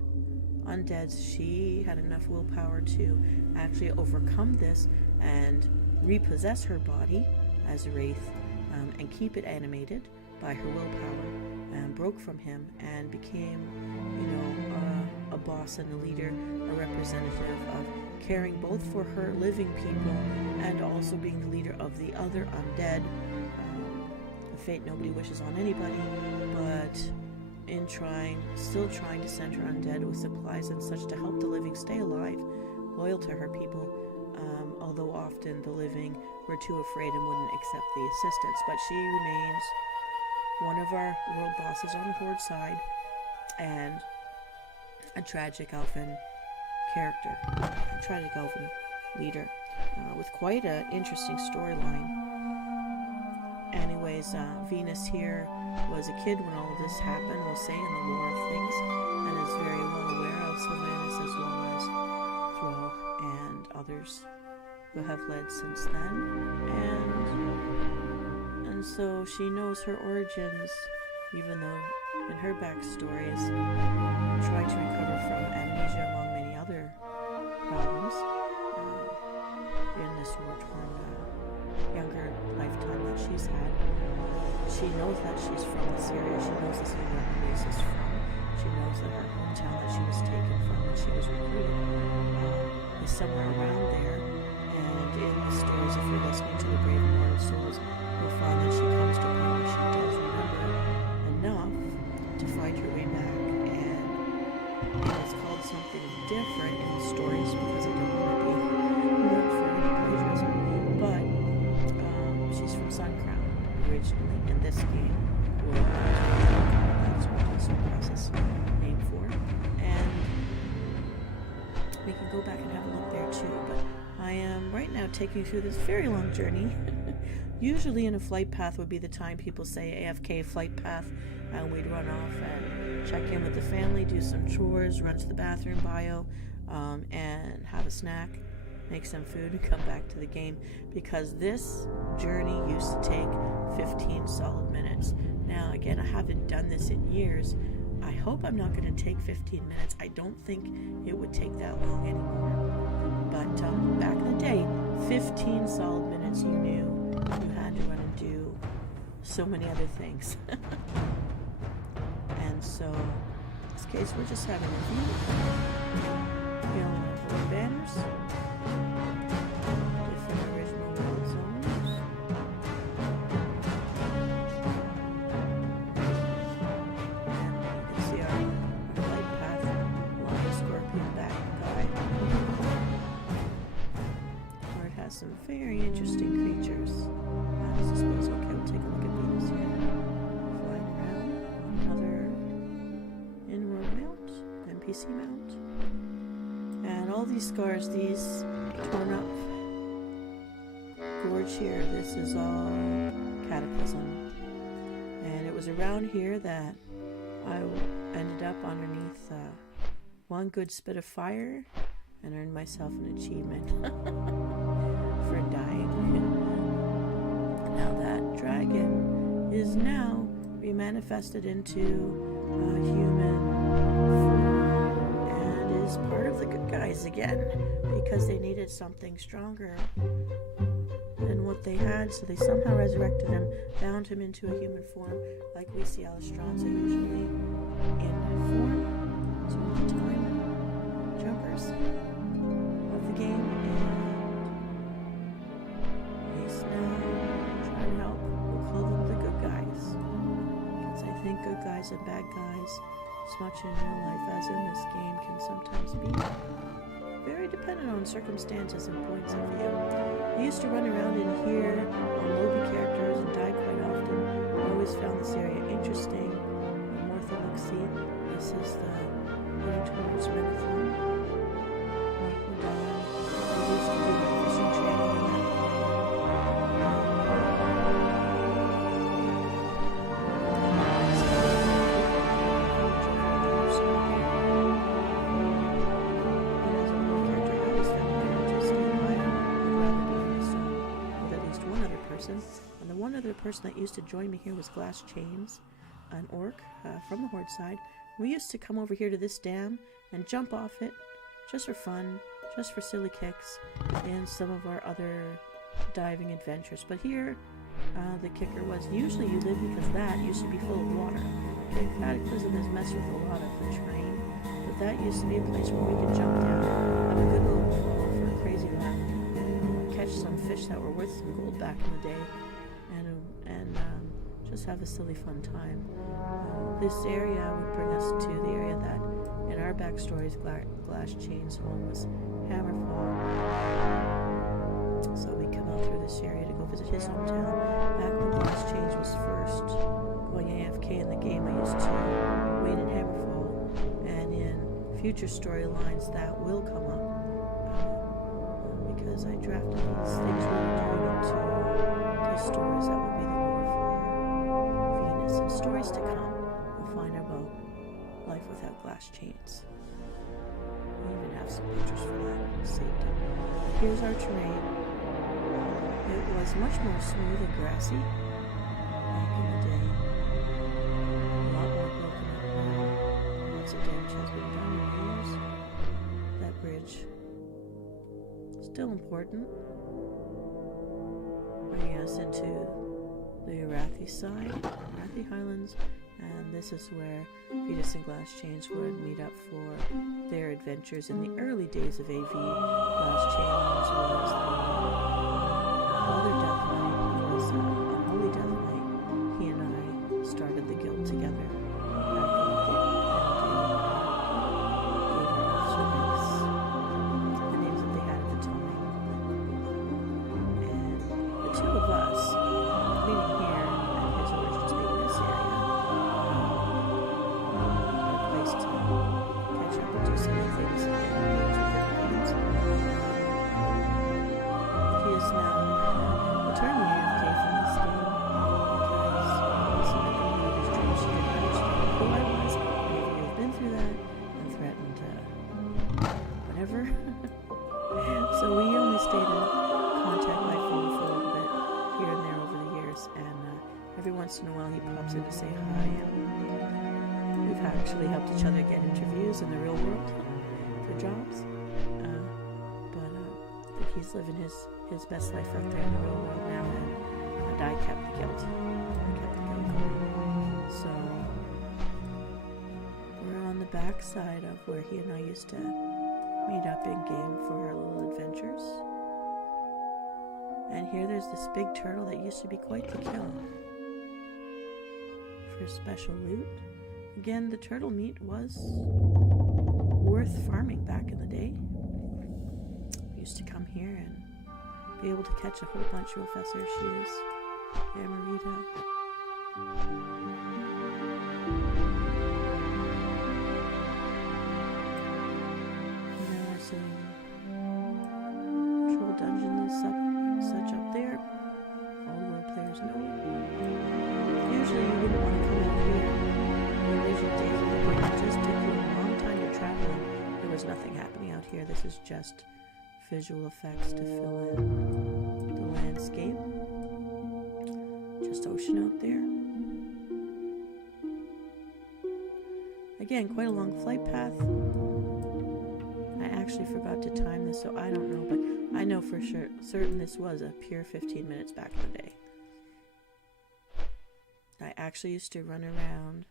undeads. She had enough willpower to actually overcome this and repossess her body as a wraith, and keep it animated by her willpower, and broke from him and became, a boss and a leader, a representative of caring both for her living people and also being the leader of the other undead. A fate nobody wishes on anybody, but still trying to send her undead with supplies and such to help the living stay alive, loyal to her people, although often the living were too afraid and wouldn't accept the assistance. But she remains one of our world bosses on the Horde side, and a tragic elfin character, a tragic elfin leader, with quite an interesting storyline. Anyways, Venus here was a kid when all of this happened, we'll say, in the lore of things, and is very well aware of Sylvanas as well as Thrall and others who have led since then. And so she knows her origins, even though in her backstories this area. She knows this is where her race is from. She knows that her hometown that she was taken from when she was recruited is somewhere around there. And in the stories, if you're listening to the Brave and Loyal Souls, you'll find that she comes to a point where she does remember enough to find her way back. And it's called something different in the stories because I don't want to be known for any plagiarism. But she's from Suncrown originally in this game. That's what the Suncrown is named for. And we can go back and have a look there too. But I am right now taking you through this very long journey. Usually in a flight path would be the time people say AFK flight path, and we'd run off and check in with the family, do some chores, run to the bathroom bio, and have a snack, make some food, and come back to the game, because this journey used to take 15 solid minutes. Now again, I haven't done this in years. I hope I'm not going to take 15 minutes. I don't think it would take that long anymore. But back in the day, 15 solid minutes, you knew you had to run and do so many other things. And so, in this case, we're just having a view. You know, four banners. Different original world zones. And you can see our flight path, lion, scorpion, bat guy. Where it has some very interesting creatures. I suppose, okay, we'll take a look at Venus here. Flying around. Another in-road mount, NPC mount. And all these scars, these torn up gorge here, this is all Cataclysm. And it was around here that I ended up underneath one good spit of fire and earned myself an achievement for dying. Now that dragon is now remanifested into a human form and is part of the good guys again, because they needed something stronger than what they had, so they somehow resurrected him, bound him into a human form, like we see Alestranza usually in form. So one of the time jumpers of the game, and he's now trying to help. We'll call them the good guys, because I think good guys and bad guys, as much in real life as in this game, can sometimes be very dependent on circumstances and points of view. I used to run around in here on lobby characters and die quite often. I always found this area interesting. The more I look-see, this is the heading towards Arathor. I used to do the fishing training in that. And the one other person that used to join me here was Glass Chains, an orc from the Horde side. We used to come over here to this dam and jump off it, just for fun, just for silly kicks, in some of our other diving adventures. But here, the kicker was, usually you live because that used to be full of water. Okay, Cataclysm has messed with a lot of the terrain, but that used to be a place where we could jump down, have a good little fall for a crazy laugh, catch some fish that were worth some gold back in the day, and just have a silly fun time. This area would bring us to the area that in our backstories Glass Chain's home was Hammerfall. So we come out through this area to go visit his hometown. Back when Glass Chains was first going AFK in the game, I used to wait in Hammerfall, and in future storylines that will come up, because I drafted these things we were doing into these stories that will be the lore for Venus, and stories to come we'll find about life without Glass Chains. We even have some pictures for that saved up. Here's our terrain. It was much more smooth and grassy back in the day. A lot more broken up now. Lots of damage has been done in years. That bridge, still important. Bringing us into the Arathi side, Arathi Highlands, And this is where Venus and Glass Chains would meet up for their adventures in the early days of AV. Glass Chains was the other Death Knight. He was an Holy Death Knight. He and I started the guild together back in the day. The names that they had at the time. And the two of us, meeting here at his origins being this area, a place to catch up and do some of the things and engage with different games. He is now eternally AFK from this game because also I completed his dream. She didn't understand who I was. Maybe you've been through that and threatened whatever. So we only stayed in contact by phone for a little bit here and there over the years, and every once in a while he pops in to say hi, and we've actually helped each other get interviews in the real world for jobs. But I think he's living his best life out there in the real world now, and I kept the guild. So we're on the back side of where he and I used to meet up in game for our little adventures. And here there's this big turtle that used to be quite the kill for special loot. Again, the turtle meat was worth farming back in the day. We used to come here and be able to catch a whole bunch real fast. There she is. Amarita. Troll dungeon and such up there. All role players know. Usually you wouldn't want to come out here. The original days of the game, it just took you a long time to travel, and there was nothing happening out here. This is just visual effects to fill in the landscape. Just ocean out there. Again, quite a long flight path. I actually forgot to time this, so I don't know, but I know for certain this was a pure 15 minutes back in the day. I actually used to run around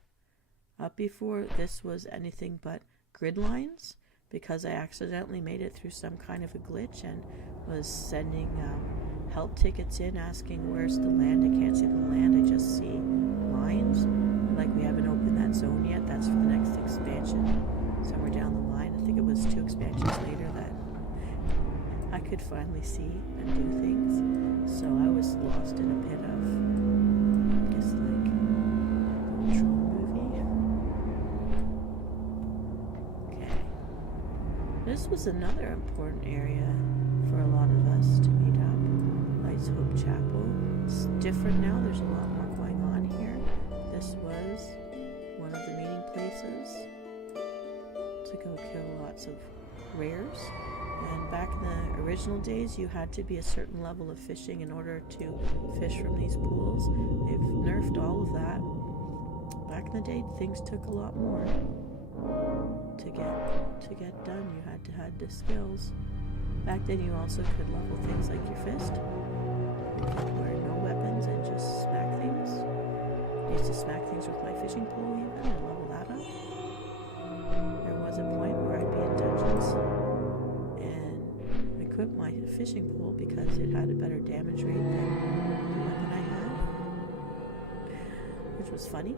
up before this was anything but grid lines, because I accidentally made it through some kind of a glitch and was sending help tickets in asking where's the land. I can't see the land, I just see lines. Like, we haven't opened that zone yet. That's for the next expansion somewhere down the line. I think it was 2 expansions later that I could finally see and do things. So I was lost in a bit of, I guess, like, a troll movie. Okay. This was another important area for a lot of us to meet up. Lights Hope Chapel. It's different now. There's a lot more going on here. This was one of the meeting places to go kill lots of rares. And back in the original days, you had to be a certain level of fishing in order to fish from these pools. They've nerfed all of that. Back in the day, things took a lot more to get done. You had to have the skills. Back then, you also could level things like your fist. You could wear no weapons and just smack things. I used to smack things with my fishing pole even and level that up. There was a point where I'd be in dungeons and equip my fishing pole because it had a better damage rate than the weapon I had, which was funny.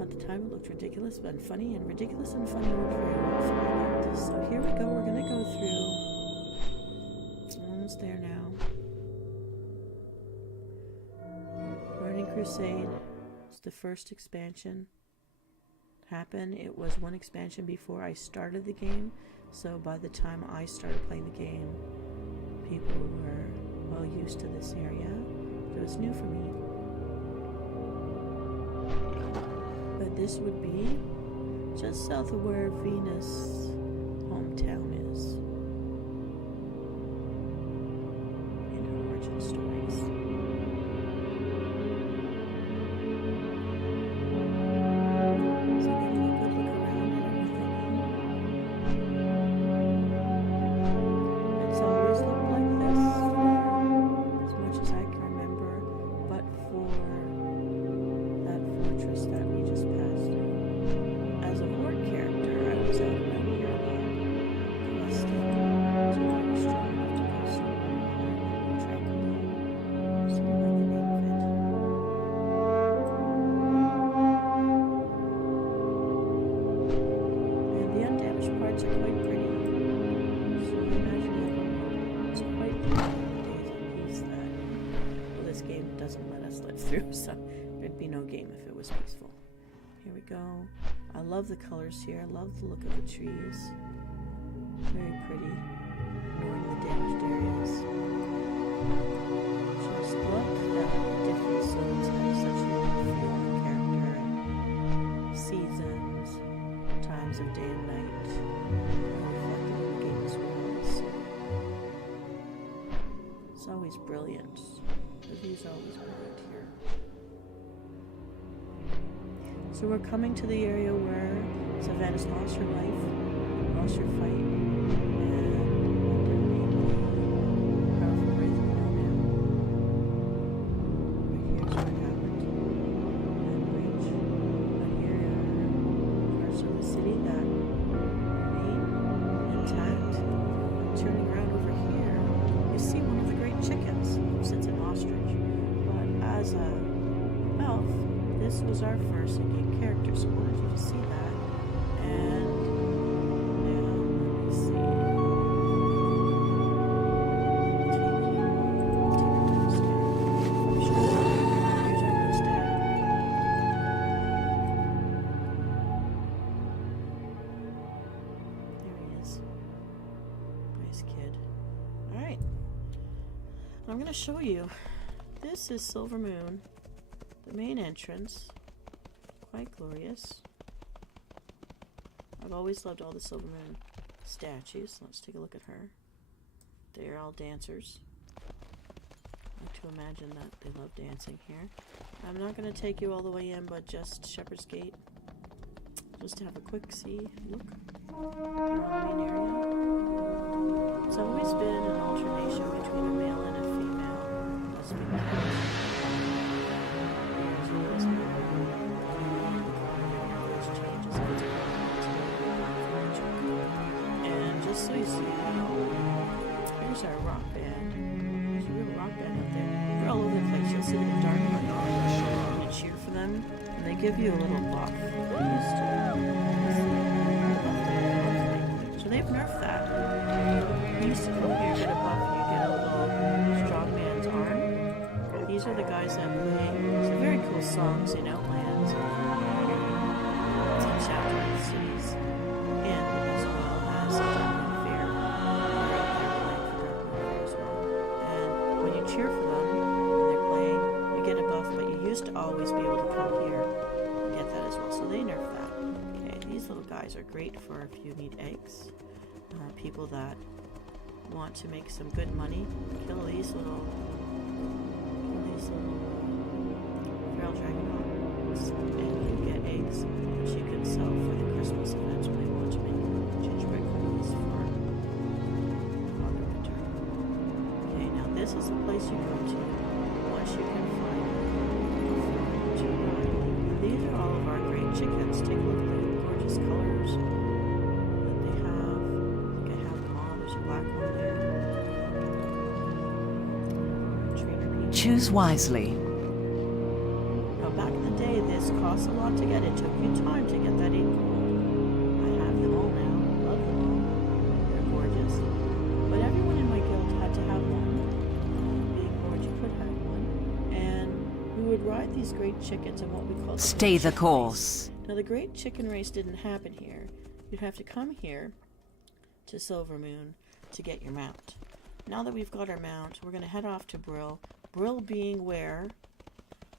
At the time it looked ridiculous and funny, and ridiculous and funny worked very well for my characters. So here we go, we're going to go through, almost there now. Burning Crusade. It's the first expansion happen. It was one expansion before I started the game, so by the time I started playing the game, people were well used to this area. It was new for me. But this would be just south of where Venus' hometown is in her origin stories. cards are quite pretty. So I imagine that it's quite pretty days of peace that well, this game doesn't let us live through, so there'd be no game if it was peaceful. Here we go. I love the colors here. I love the look of the trees. Very pretty. Ignoring the damaged areas. Just love that different zones have such a unique feel and character and seasons, times of day and night are reflected in the game as well. So it's always brilliant. The view's always brilliant here. So we're coming to the area where Sylvanas lost her life, lost her fight, and powerful wraith we know now. Right here's what happened. And reach. But here are parts of the city that remain intact. Turning around over here, you see one of the great chickens. Of course, it's an ostrich. But as a elf, this was our first in-game character, so I wanted you to see that. And now, let me see. Here's our Mustang. There he is. Nice kid. Alright. I'm going to show you. This is Silver Moon. The main entrance, quite glorious. I've always loved all the Silver Moon statues. Let's take a look at her. They're all dancers. I like to imagine that they love dancing here. I'm not going to take you all the way in, but just Shepherd's Gate. Just to have a quick look around the main area. It's always been an alternation between a male and a female. That's been and just so you see, here's our rock band. There's a real rock band out there. They're all over the place. You'll see them in dark light. You cheer for them, and they give you a little buff. So they've nerfed that. We used to come here and get a buff, and you get a little strong man's arm. These are the guys that play some very cool songs in Outlands, and Chapter of the Cities, and as well as Darkwood Fair. They're out there playing for Darkwood Fair as well. And when you cheer for them, when they're playing, you get a buff, but you used to always be able to come here and get that as well. So they nerfed that. Okay, these little guys are great for if you need eggs. People that want to make some good money, kill these little feral dragonhawks, and you get eggs which you can sell for the Christmas events when they want to make gingerbread cookies for the winter. Okay, now this is the place you go to once you can find it to ride. And these are all of our great chickens. Take a look at the gorgeous colors that they have. I think I have them all. There's a black one there. Choose wisely. Now back in the day, this cost a lot to get. It took you time to get that 8 gold. I have them all now. Love them all. They're gorgeous. But everyone in my guild had to have one. Being bored, you could have one. And we would ride these great chickens in what we call Stay the course. Now the great chicken race didn't happen here. You'd have to come here to Silver Moon to get your mount. Now that we've got our mount, we're going to head off to Brill. Brill being where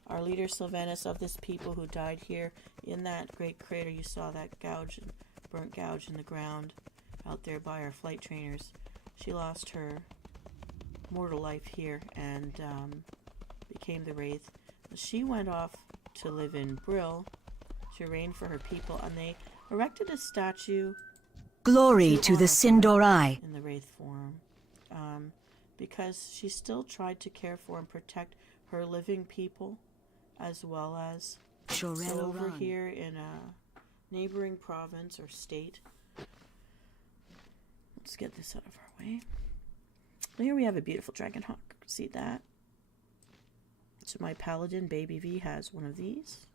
our leader Sylvanas of this people who died here in that great crater. You saw that burnt gouge in the ground out there by our flight trainers. She lost her mortal life here and became the Wraith. She went off to live in Brill to reign for her people, and they erected a statue. Glory to the Sindorai. In the Wraith form. Because she still tried to care for and protect her living people, as well as over here in a neighboring province or state. Let's get this out of our way. Here we have a beautiful dragon hawk. See that? So my paladin, Baby V, has one of these.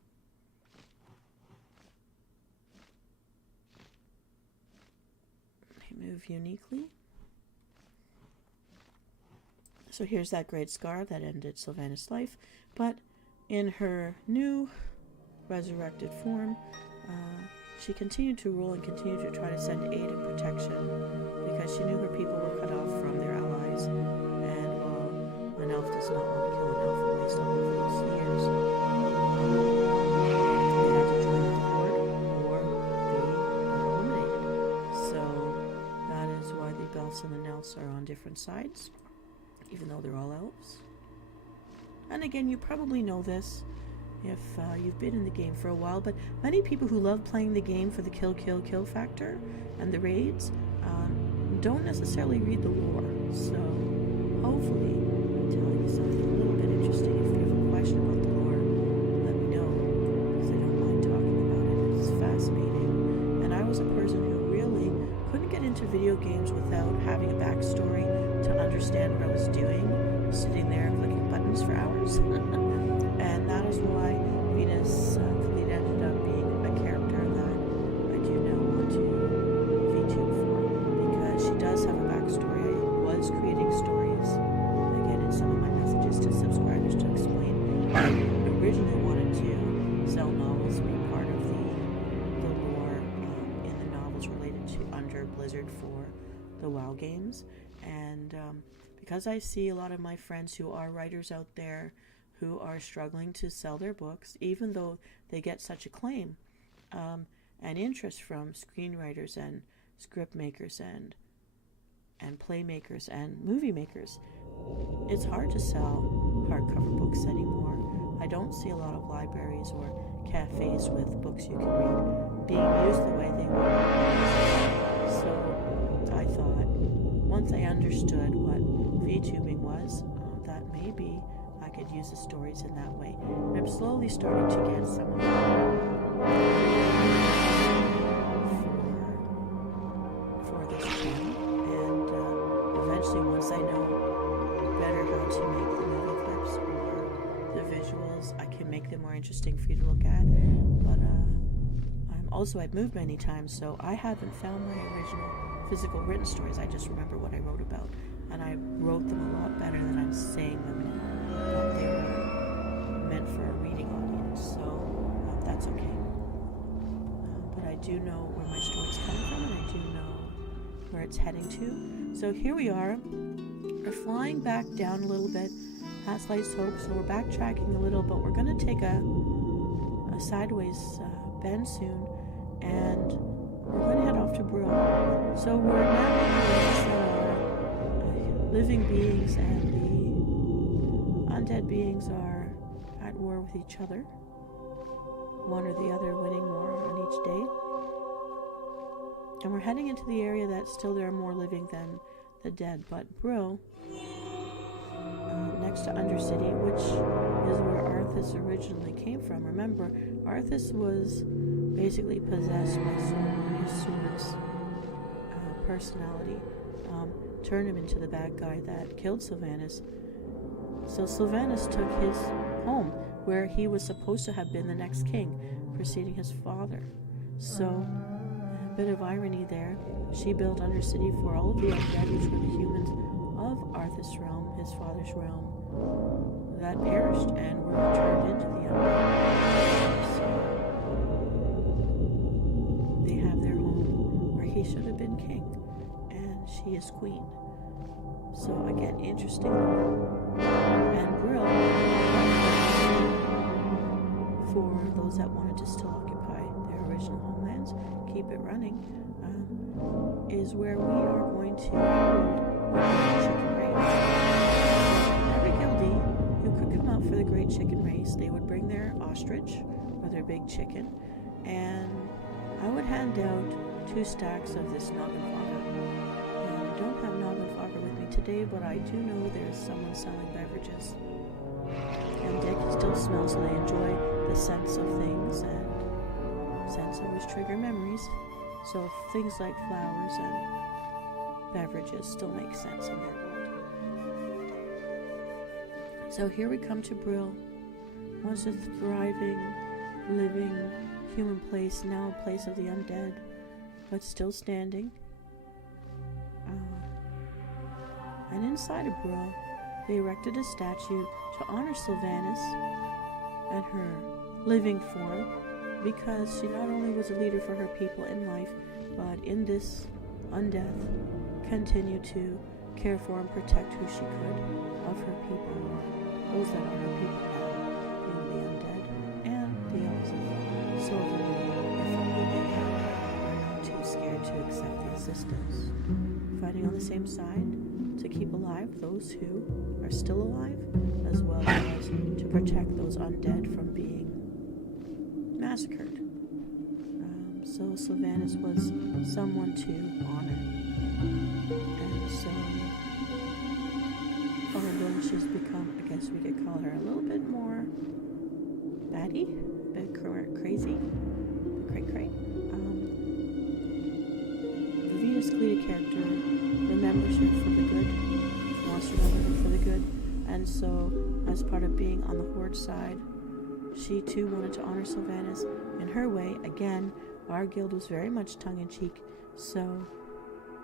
Move uniquely. So here's that great scar that ended Sylvanas' life, but in her new resurrected form, she continued to rule and continued to try to send aid and protection because she knew her people were cut off from their allies. And while an elf does not want to kill an elf and waste all of those years, they had to join the horde or be eliminated. So that is why the Belfs and the Nelfs are on different sides, even though they're all elves. And again, you probably know this if you've been in the game for a while, but many people who love playing the game for the kill factor and the raids don't necessarily read the lore. So hopefully I'm telling you something a little bit interesting. If you have a question about the lore, let me know, because I don't mind talking about it. It's fascinating. And I was a person who really couldn't get into video games without having a backstory to understand what I was doing, sitting there clicking buttons for hours. And that is why Venus Callida ended up being a character that I do now want to VTube for, because she does have a backstory. I was creating stories, again, in some of my messages to subscribers to explain. I originally wanted to sell novels, be part of the lore in the novels related to under Blizzard for the WoW games. And because I see a lot of my friends who are writers out there who are struggling to sell their books, even though they get such acclaim and interest from screenwriters and script makers and playmakers and movie makers. It's hard to sell hardcover books anymore. I don't see a lot of libraries or cafes with books you can read being used the way they were. So I thought, once I understood what VTubing was, that maybe I could use the stories in that way. And I'm slowly starting to get some of them for this channel. And eventually, once I know better how to make the movie clips or the visuals, I can make them more interesting for you to look at. But I've moved many times, so I haven't found my original physical written stories. I just remember what I wrote about. And I wrote them a lot better than I'm saying them now. But they were meant for a reading audience, so that's okay. But I do know where my story's coming from, and I do know where it's heading to. So here we are. We're flying back down a little bit past Light's Hope, so we're backtracking a little, but we're going to take a sideways bend soon, and we're going to head off to Brill. So we're now living beings and the undead beings are at war with each other, one or the other winning more on each day. And we're heading into the area that still there are more living than the dead, but Brill, next to Undercity, which is where Arthas originally came from. Remember, Arthas was basically possessed by Sormonius Sword's personality. Turned him into the bad guy that killed Sylvanas. So Sylvanas took his home, where he was supposed to have been the next king, preceding his father. So, a bit of irony there. She built Undercity for all of the undead, which were the humans of Arthas' realm, his father's realm, that perished and were turned into the undead. So, they have their home where he should have been king. She is queen. So again, interesting. And Brill, for those that wanted to still occupy their original homelands, keep it running, is where we are going to hold the Great Chicken Race. Every guildie who could come out for the Great Chicken Race, they would bring their ostrich or their big chicken, and I would hand out 2 stacks of this noggin fodder. I don't have noggin fodder with me today, but I do know there's someone selling beverages. And they can still smell, so they enjoy the sense of things, and scents always trigger memories. So things like flowers and beverages still make sense in their world. So here we come to Brill, once a thriving, living human place, now a place of the undead, but still standing. And inside of Brill, they erected a statue to honor Sylvanas and her living form, because she not only was a leader for her people in life, but in this undeath, continued to care for and protect who she could of her people, or those that are her people now, being the undead and the elves of Silver, if only they are not too scared to accept the existence. Fighting on the same side to keep alive those who are still alive, as well as to protect those undead from being massacred. So Sylvanas was someone to honor. And so although she's become, I guess we could call her a little bit more batty, a bit crazy, cray-cray. The Venus Callida character remembers her for the good, wants to remember her for the good, and so as part of being on the Horde side, she too wanted to honor Sylvanas in her way. Again, our guild was very much tongue-in-cheek, so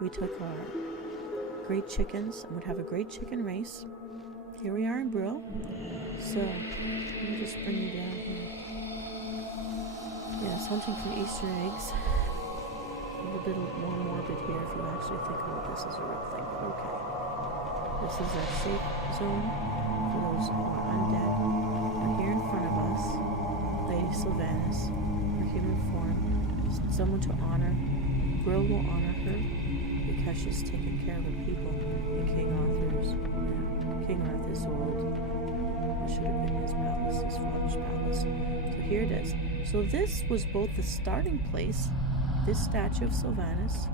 we took our great chickens and would have a great chicken race. Here we are in Brill. So, let me just bring you down here. Yes, hunting for Easter eggs. A little bit more morbid here if you actually think, oh, this is a real thing, but okay. This is a safe zone for those who are undead. But here in front of us, Lady Sylvanas, her human form, someone to honor. Brill will honor her because she's taken care of her people in King Arthur's old, what should have been his palace, his father's palace. So here it is. So this was both the starting place, this statue of Sylvanas,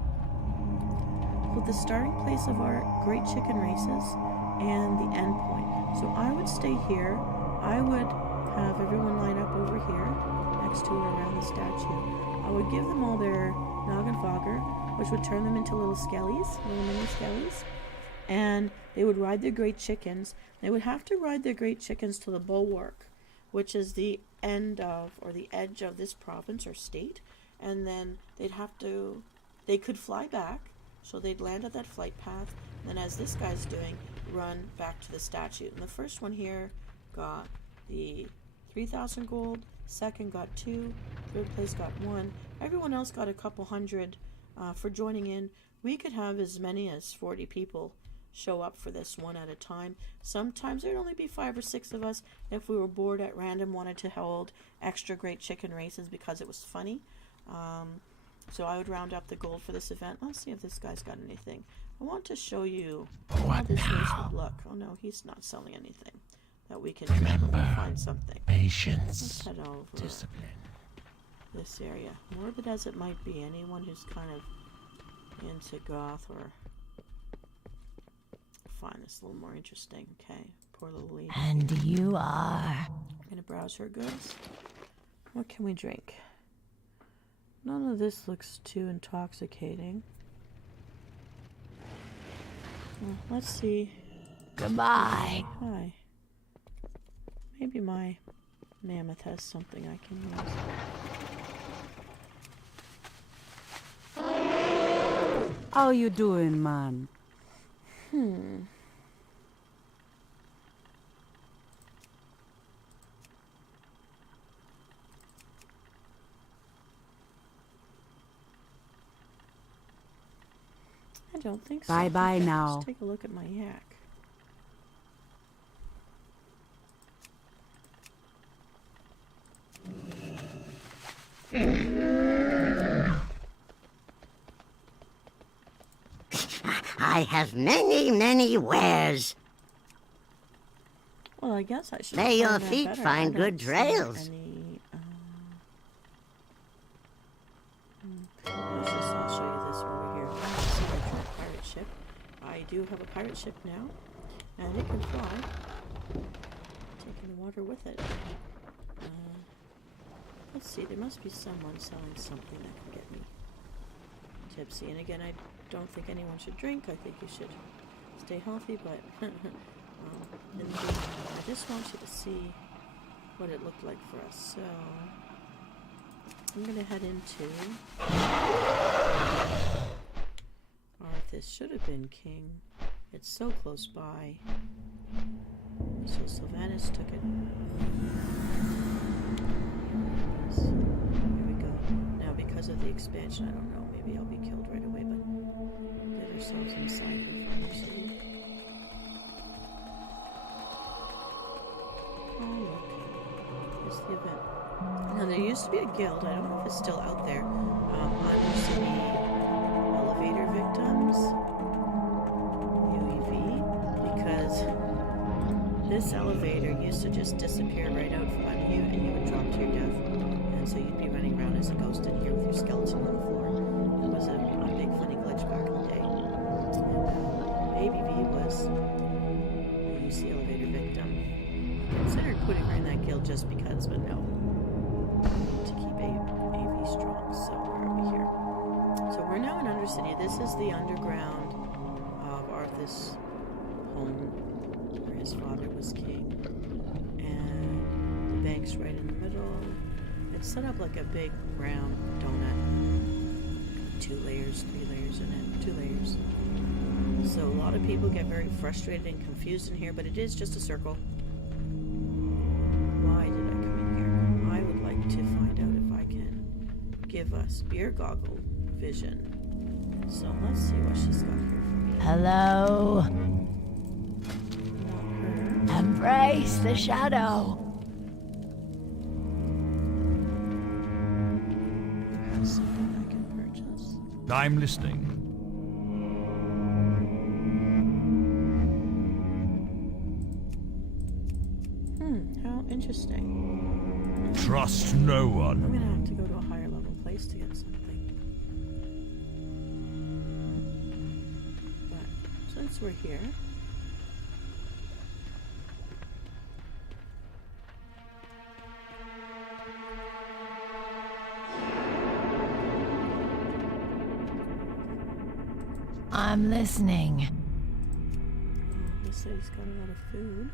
with the starting place of our great chicken races and the end point. So I would stay here. I would have everyone line up over here next to or around the statue. I would give them all their noggin fogger, which would turn them into little skellies, little mini skellies, and they would ride their great chickens. They would have to ride their great chickens to the bulwark, which is the end of, or the edge of this province or state, and then they could fly back, so they'd land at that flight path, and then as this guy's doing, run back to the statue. And the first one here got the 3,000 gold, second got 2, third place got 1, everyone else got a couple hundred for joining in. We could have as many as 40 people show up for this one at a time. Sometimes there'd only be 5 or 6 of us if we were bored at random, wanted to hold extra great chicken races because it was funny. So I would round up the gold for this event. Let's see if this guy's got anything. I want to show you how this race would look. Oh no, he's not selling anything that we can find something. Patience. Let's head over Discipline. this area. Morbid as it might be, anyone who's kind of into goth or find this a little more interesting. Okay, poor little lady. And you are. I'm gonna browse her goods. What can we drink? None of this looks too intoxicating. Well, let's see. Goodbye. Hi. Maybe my mammoth has something I can use. How you doing, man? I don't think so. Bye-bye Okay, now. Let's take a look at my yak. I have many, many wares. Well, I guess I should. May your find that feet better. find I good don't see trails. Any, let's just, I'll show you this over here. See, I tried a pirate ship. I do have a pirate ship now, and it can fly. Taking the water with it. Let's see. There must be someone selling something that can get me tipsy. And again, I don't think anyone should drink. I think you should stay healthy, but I just want you to see what it looked like for us. So I'm going to head into Arthas. Should have been King It's so close by. So Sylvanas took it. Here we go. Now, because of the expansion, I don't know, maybe I'll be killed right away, but get ourselves inside the Fire City. Oh, look. Here's the event. Now, there used to be a guild, I don't know if it's still out there, Undercity Elevator Victims, UEV, because this elevator used to just disappear right out from under you and you would drop to your death. And so you'd be running around as a ghost in here with your skeleton on the floor. It was a big funny glitch back in the day. And ABV was a UC elevator victim. I considered putting her in that guild just because, but no. To keep AV strong. So where are we here? So we're now in Undercity. This is the underground of Arthur's home, where his father was king. And the bank's right in the middle. It's set up like a big round donut. 2 layers, 3 layers in it. 2 layers. So a lot of people get very frustrated and confused in here, but it is just a circle. Why did I come in here? I would like to find out if I can give us beer goggle vision. So let's see what she's got here for me. Hello. Not her. Embrace the shadow. Something I can purchase. I'm listening. How interesting. Trust no I'm one. gonna have to go to a higher level place to get something. But since we're here, I'm listening. this lady's got a lot of food.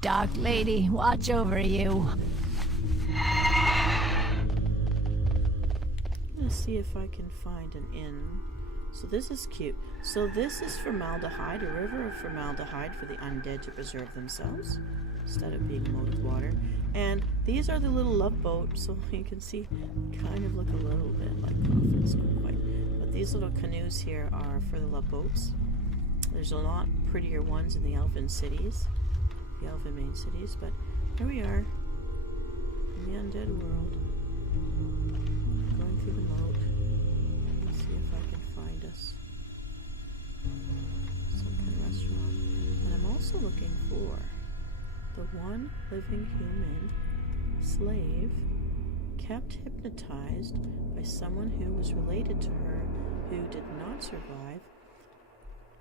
Dark Lady, watch over you. I'm gonna see if I can find an inn. So this is cute. So this is formaldehyde, a river of formaldehyde for the undead to preserve themselves instead of being mowed with water. And these are the little love boats, so you can see kind of look a little bit like coffins, not quite. But these little canoes here are for the love boats. There's a lot prettier ones in the elfin cities, the elfin main cities, but here we are in the undead world. Going through the moat. Let's see if I can find us some kind of restaurant. And I'm also looking for the one living human slave kept hypnotized by someone who was related to her who did not survive,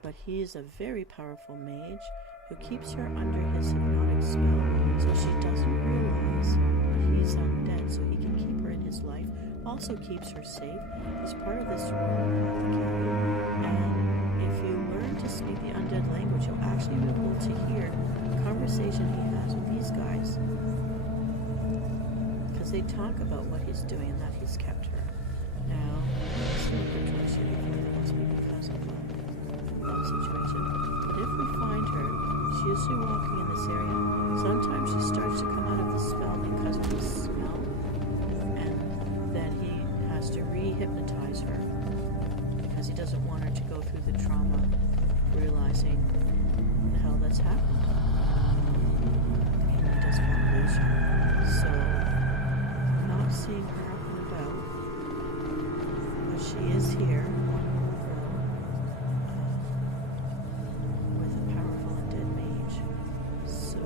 but he is a very powerful mage who keeps her under his hypnotic spell so she doesn't realize that he's undead, so he can keep her in his life, also keeps her safe. He's part of this royal apothecary, and if you learn to speak the undead language, you'll actually be able to hear the conversation he has with these guys, because they talk about what he's doing and that he's kept her. Now, let's see what the choice here before they wants me because of that situation. But if we find her, she's usually walking in this area. Sometimes she starts to come out of the spell because of the smell, and then he has to re-hypnotize her because he doesn't want her to go through the trauma of realizing the hell that's happened. And he doesn't want to lose her. So, not seeing her up and about, but she is here. With a powerful undead mage. So,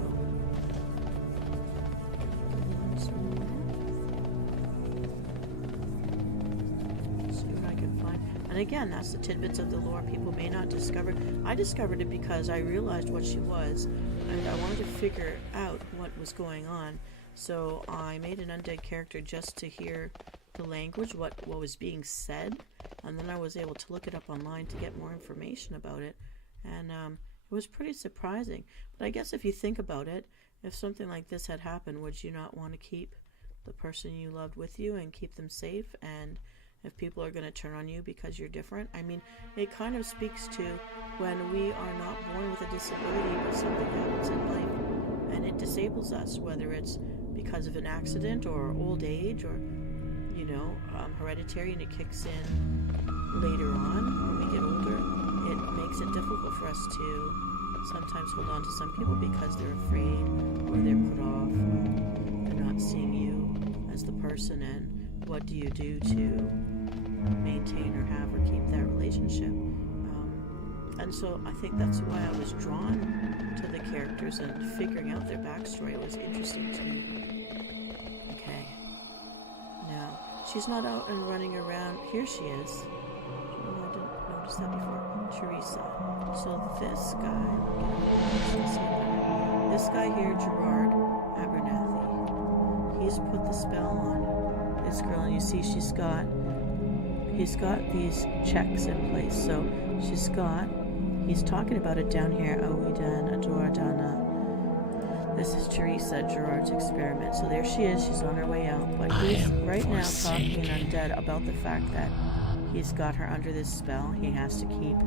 once more. See what I can find. And again, that's the tidbits of the lore people may not discover. I discovered it because I realized what she was, and I wanted to figure out what was going on. So I made an undead character just to hear the language, what was being said, and then I was able to look it up online to get more information about it. And it was pretty surprising. But I guess if you think about it, if something like this had happened, would you not want to keep the person you loved with you and keep them safe? And if people are going to turn on you because you're different, I mean, it kind of speaks to when we are not born with a disability, but something happens in life and it disables us, whether it's because of an accident or old age or, you know, hereditary, and it kicks in later on when we get older. It makes it difficult for us to sometimes hold on to some people because they're afraid or they're put off, they're not seeing you as the person. And what do you do to maintain or have or keep that relationship? And so I think that's why I was drawn to the characters, and figuring out their backstory was interesting to me. Okay. Now, she's not out and running around. Here she is. Oh, I didn't notice that before. Teresa. So this guy here, Gerard Abernathy, he's put the spell on this girl, and you see he's got these checks in place. So he's talking about it down here. Awidan, Adoradana. This is Teresa, Gerard's experiment. So there she is. She's on her way out. But he's right now talking undead about the fact that he's got her under this spell. He has to keep.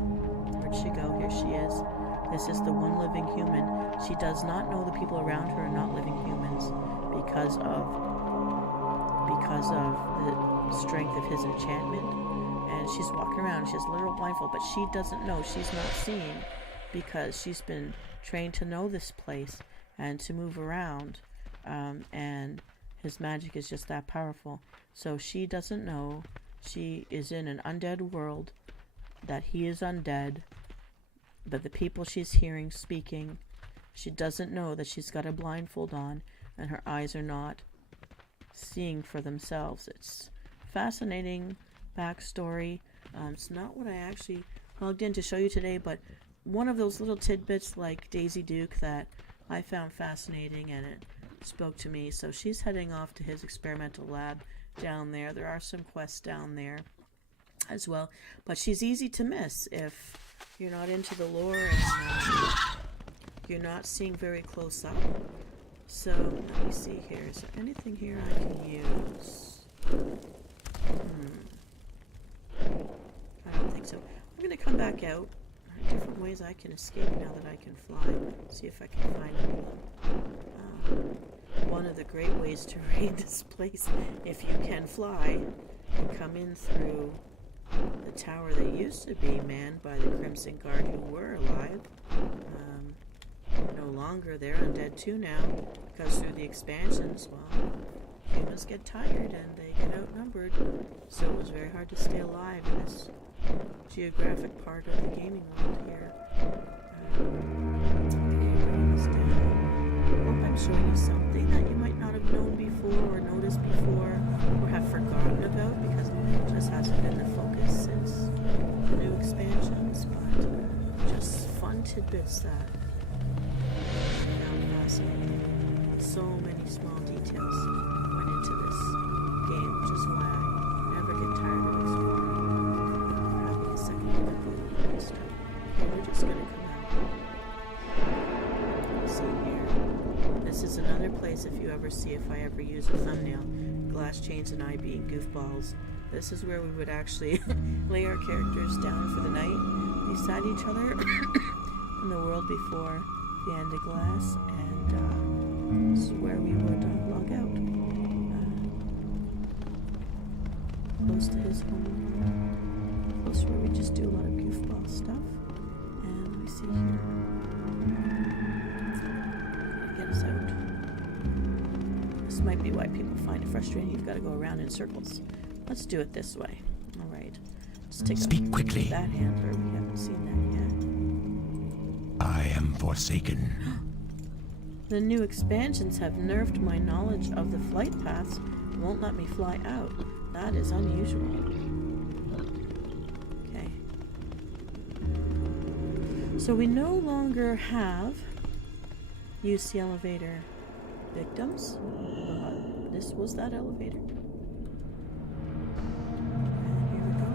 Where'd she go? Here she is. This is the one living human. She does not know the people around her are not living humans because of the strength of his enchantment. And she's walking around. She has literal blindfold, but she doesn't know. She's not seeing because she's been trained to know this place and to move around. And his magic is just that powerful. So she doesn't know. She is in an undead world, that he is undead, but the people she's hearing speaking, she doesn't know that she's got a blindfold on and her eyes are not seeing for themselves. It's fascinating backstory. It's not what I actually logged in to show you today, but one of those little tidbits like Daisy Duke that I found fascinating, and it spoke to me. So she's heading off to his experimental lab down there. There are some quests down there as well, but she's easy to miss if you're not into the lore and you're not seeing very close up. So let me see here. Is there anything here I can use? I don't think so. I'm going to come back out. There are different ways I can escape now that I can fly. See if I can find them. One of the great ways to raid this place, if you can fly, and come in through the tower that used to be manned by the Crimson Guard who were alive. No longer. They're undead too now, because through the expansions, well, humans get tired and they get outnumbered, so it was very hard to stay alive in this geographic part of the gaming world here. Bringing this down. I hope I'm showing you something that you might not have known before or noticed before or have forgotten about, because it just hasn't been the focus since the new expansions, but just fun tidbits that I found fascinating. So many small details went into this game, which is why I never get tired of exploring or having a second look at the old stuff. Okay, we're just going to come out. See here. This is another place, if you ever see, if I ever use a thumbnail, Glass Chains and I being goofballs. This is where we would actually lay our characters down for the night beside each other in the world before the end of Glass, and this is where we would log out. Close to his home. Close where we just do a lot of goofball stuff. And let me see here. Get us out. This might be why people find it frustrating. You've got to go around in circles. Let's do it this way. Alright. Let's take Speak quickly. that handler. We haven't seen that yet. I am forsaken. The new expansions have nerfed my knowledge of the flight paths and won't let me fly out. That is unusual. Okay. So we no longer have use the elevator victims, but this was that elevator. And here we go.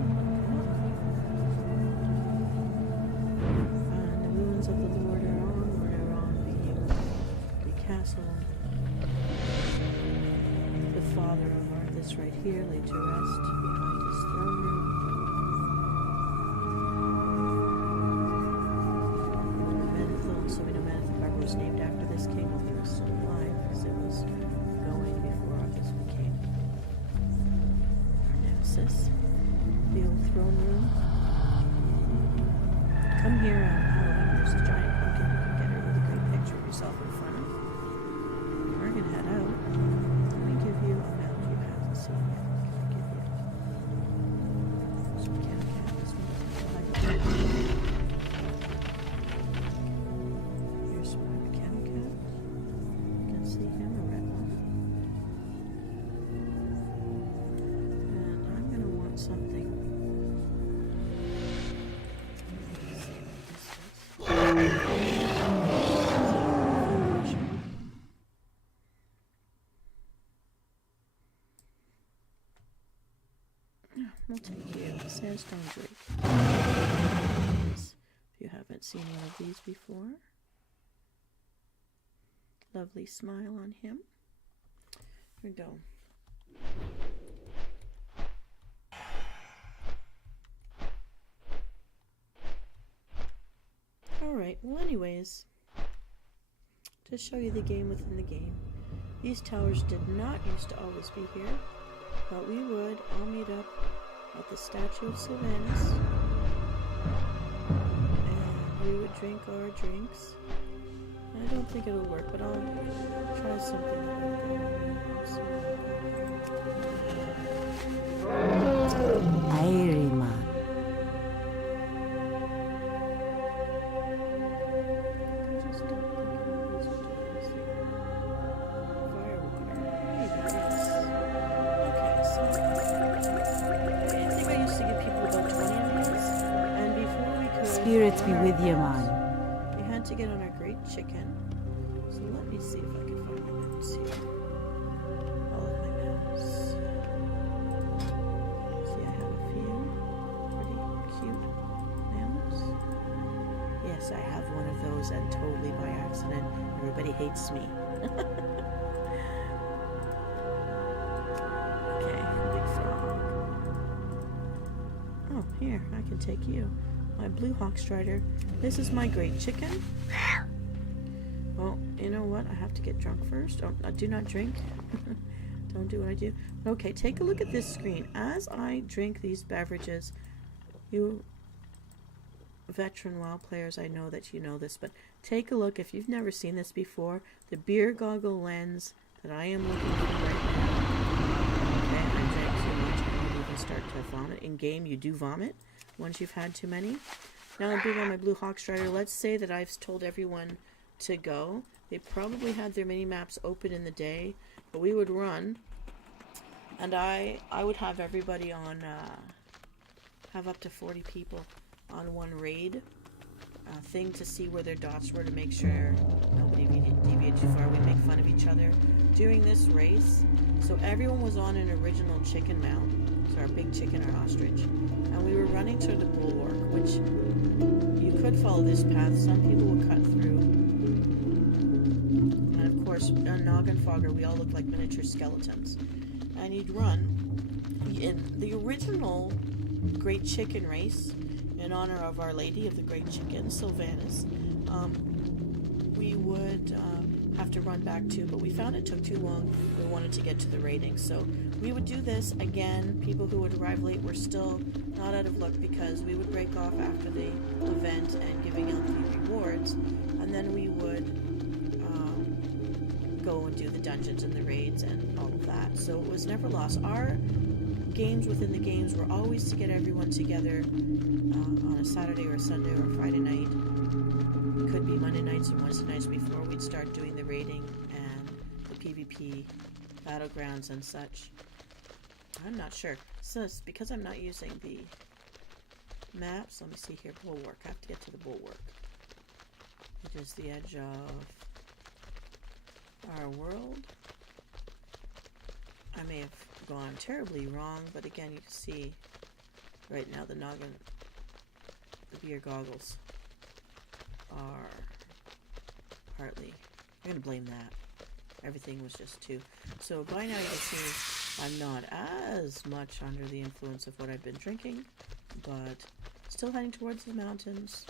And the ruins of the Lord are on, where are on the cast It's right here, laid to rest behind his throne room. So we know Maneth Harbor was named after this king while he was still alive, because it was going before this became our nemesis. The old throne room. Come here on Halloween, there's a giant pumpkin you can get a really great picture of yourself in front of. We're gonna head out. Let me give you a map you haven't seen yet. Can I give you? So we can't get this one. Here's my mechanic hat. You can see him, a red one. And I'm gonna want something. We'll take you a sandstone drake. If you haven't seen one of these before. Lovely smile on him. Here we go. Alright, well anyways, to show you the game within the game. These towers did not used to always be here, but we would all meet up at the statue of Sylvanus, and we would drink our drinks. I don't think it'll work, but I'll try something that will go. Airy man. I just don't think any of these would do this. Firewater. Maybe, yes. Okay, so I think I used to give people about 20 of these, and before we could Spirits be with you, man. we had to get on our great chicken. So let me see if I can find my notes here. All of my maps. See, I have a few pretty cute maps. Yes, I have one of those, and totally by accident. Everybody hates me. Okay, big frog. Oh, here, I can take you. My blue hawk strider. This is my great chicken. Well, you know what? I have to get drunk first. Oh, do not drink. Don't do what I do. Okay, take a look at this screen. As I drink these beverages, you veteran WoW players, I know that you know this, but take a look. If you've never seen this before, the beer goggle lens that I am looking at right now. Okay, I drank too much. I might even start to vomit. In game, you do vomit once you've had too many. Now I'm being on my blue hawk strider. Let's say that I've told everyone to go. They probably had their mini maps open in the day, but we would run, and I would have everybody on have up to 40 people on one raid thing to see where their dots were, to make sure nobody deviated too far. We'd make fun of each other during this race. So everyone was on an original chicken mount, so our big chicken, our ostrich, and we were running to the bulwark, which you could follow this path. Some people would cut through, and of course on Noggin Fogger we all look like miniature skeletons, and you'd run. In the original Great Chicken race, in honor of Our Lady of the Great Chicken, Sylvanus, we would have to run back too, but we found it took too long. We wanted to get to the rating, so we would do this again. People who would arrive late were still not out of luck, because we would break off after the event and giving out the rewards, and then we would go and do the dungeons and the raids and all of that. So it was never lost. Our games within the games were always to get everyone together on a Saturday or a Sunday or a Friday night. It could be Monday nights and Wednesday nights before we'd start doing the raiding and the PvP battlegrounds and such. I'm not sure. So it's because I'm not using the maps. Let me see here. Bulwark. I have to get to the bulwark. It is the edge of our world. I may have gone terribly wrong, but again, you can see right now the noggin, the beer goggles are partly, I'm going to blame that. Everything was just too. So by now you can see I'm not as much under the influence of what I've been drinking, but still heading towards the mountains.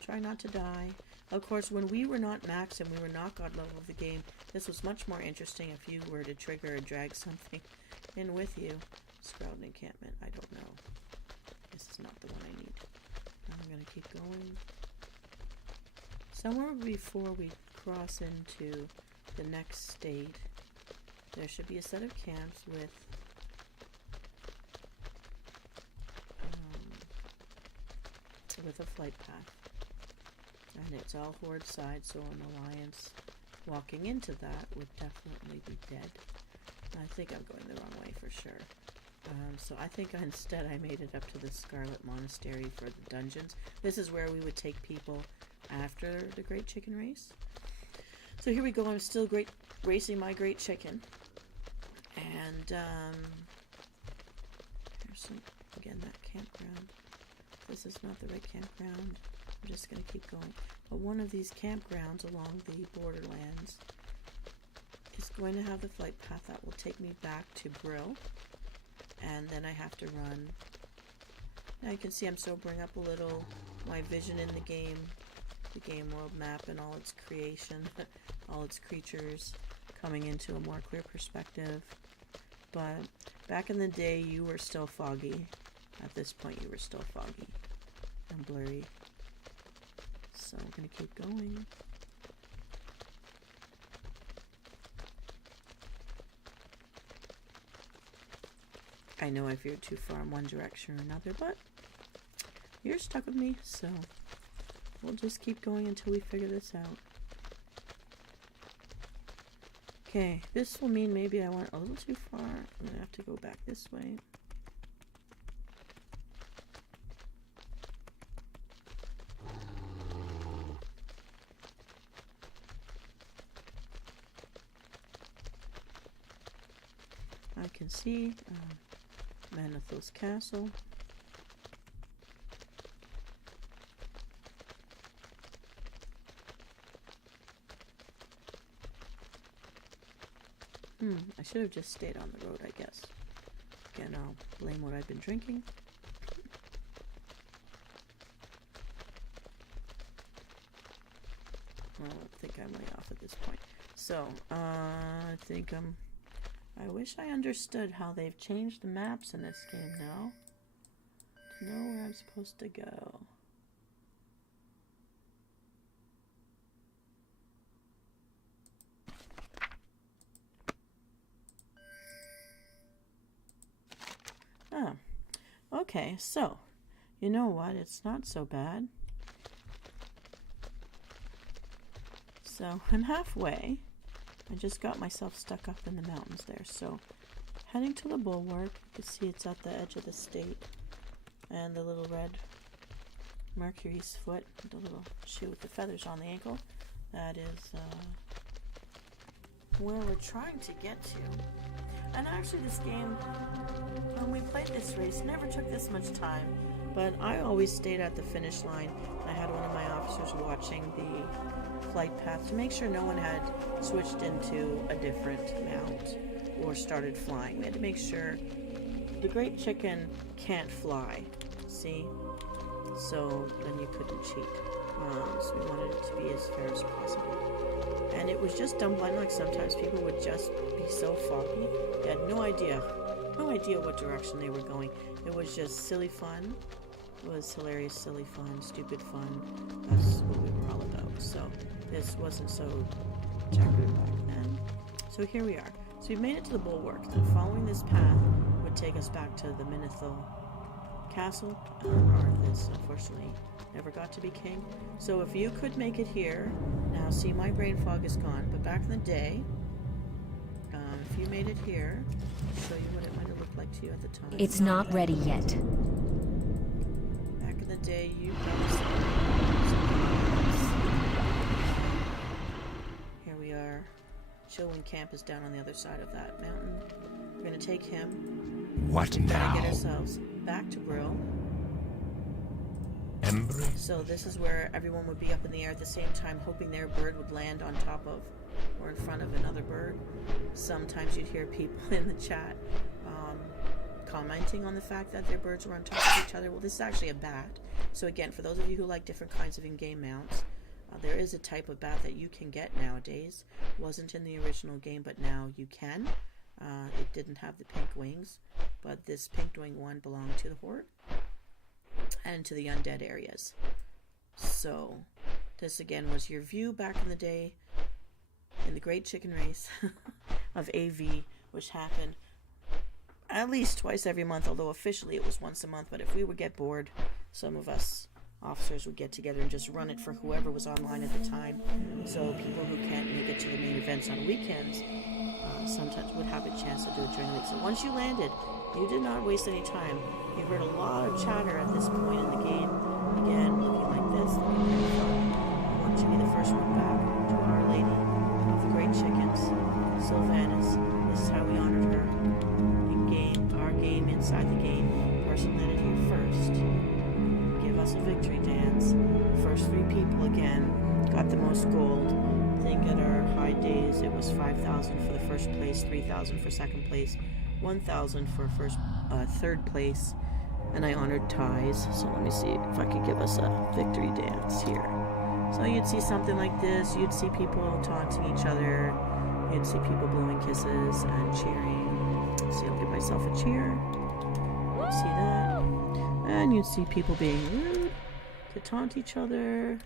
Try not to die. Of course, when we were not max and we were not god level of the game, this was much more interesting if you were to trigger or drag something in with you. Scrolled encampment, I don't know. This is not the one I need. I'm going to keep going. Somewhere before we cross into the next state, there should be a set of camps with a flight path. And it's all horde side, so an alliance walking into that would definitely be dead. I think I'm going the wrong way for sure. So I think instead I made it up to the Scarlet Monastery for the dungeons. This is where we would take people after the Great Chicken Race. So here we go. I'm still racing my Great Chicken. And here's some, again, that campground. This is not the right campground. I'm just going to keep going. But one of these campgrounds along the borderlands is going to have the flight path that will take me back to Brill. And then I have to run. Now you can see I'm sobering up a little. My vision in the game world map and all its creation, all its creatures coming into a more clear perspective. But back in the day, you were still foggy. At this point, you were still foggy and blurry. So I'm going to keep going. I know I veered too far in one direction or another, but you're stuck with me, so we'll just keep going until we figure this out. Okay, this will mean maybe I went a little too far. I'm going to have to go back this way. I can see Manethil's castle. I should have just stayed on the road, I guess. Again, I'll blame what I've been drinking. I think I'm way off at this point. So, I think I wish I understood how they've changed the maps in this game now to know where I'm supposed to go. Oh, okay, so, you know what, it's not so bad. So, I'm halfway. I just got myself stuck up in the mountains there, so heading to the bulwark. You can see it's at the edge of the state, and the little red Mercury's foot, the little shoe with the feathers on the ankle, that is where we're trying to get to. And actually this game, when we played this race, never took this much time, but I always stayed at the finish line. I had one of my officers watching the flight path to make sure no one had switched into a different mount or started flying. We had to make sure the Great Chicken can't fly, see? So then you couldn't cheat. So we wanted it to be as fair as possible. And it was just dumb blind luck. Sometimes people would just be so foggy. They had no idea what direction they were going. It was just silly fun. It was hilarious, silly fun, stupid fun. That's what we were all about. So this wasn't so checkered back then. So here we are. So we've made it to the bulwark. Then following this path would take us back to the Manethil castle. Arthas, unfortunately, never got to be king. So if you could make it here, now see my brain fog is gone, but back in the day, if you made it here, I'll show you what it might have looked like to you at the time. It's not ready yet. Back in the day, you Here we are. Chilwyn Camp is down on the other side of that mountain. We're going to take him. What Try to now? get ourselves back to Brill. Embry. So this is where everyone would be up in the air at the same time, hoping their bird would land on top of or in front of another bird. Sometimes you'd hear people in the chat commenting on the fact that their birds were on top of each other. Well, this is actually a bat. So again, for those of you who like different kinds of in-game mounts, there is a type of bat that you can get nowadays. Wasn't in the original game, but now you can. It didn't have the pink wings, but this pink wing one belonged to the Horde and to the undead areas. So this again was your view back in the day in the Great Chicken Race of AV, which happened at least twice every month, although officially it was once a month. But if we would get bored, some of us officers would get together and just run it for whoever was online at the time. So people who can't make it to the main events on weekends sometimes would have a chance to do it during the week. So once you landed, you did not waste any time. You heard a lot of chatter at this point in the game. Again, looking like this, looking very fun. I want to be the first one back to Our Lady of the Great Chickens, Sylvanas. This is how we honored her in game, our game, inside the game. The person landed here first. Give us a victory dance. The first 3 people again got the most gold. I think at our high days it was 5,000 for the first place, 3,000 for second place, 1,000 for third place, and I honored ties. So let me see if I could give us a victory dance here. So you'd see something like this. You'd see people taunting each other. You'd see people blowing kisses and cheering. See, I'll give myself a cheer. See that? And you'd see people being rude to taunt each other.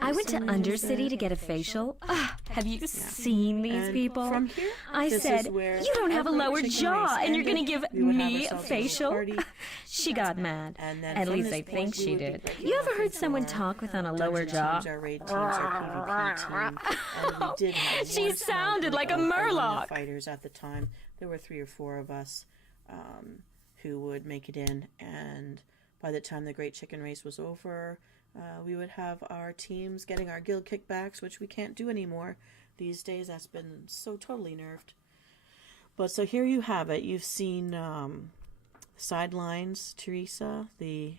I went to Undercity to get a facial. Have you seen these And people? from here, I this said, is where you don't have a every lower chicken jaw race and you're going to ended. give We would have me a ourselves a little facial? party. She got mad. And then At from least this I point, think we she would be did. breaking You off ever heard into someone our talk with on a lower dungeon jaw? teams, our raid teams, our PvP team. And we did have She one small sounded group like a of arena murloc. fighters at the time. There were 3 or 4 of us who would make it in, and by the time the Great Chicken Race was over, we would have our teams getting our guild kickbacks, which we can't do anymore these days. That's been so totally nerfed. But so here you have it. You've seen Sidelines, Teresa, the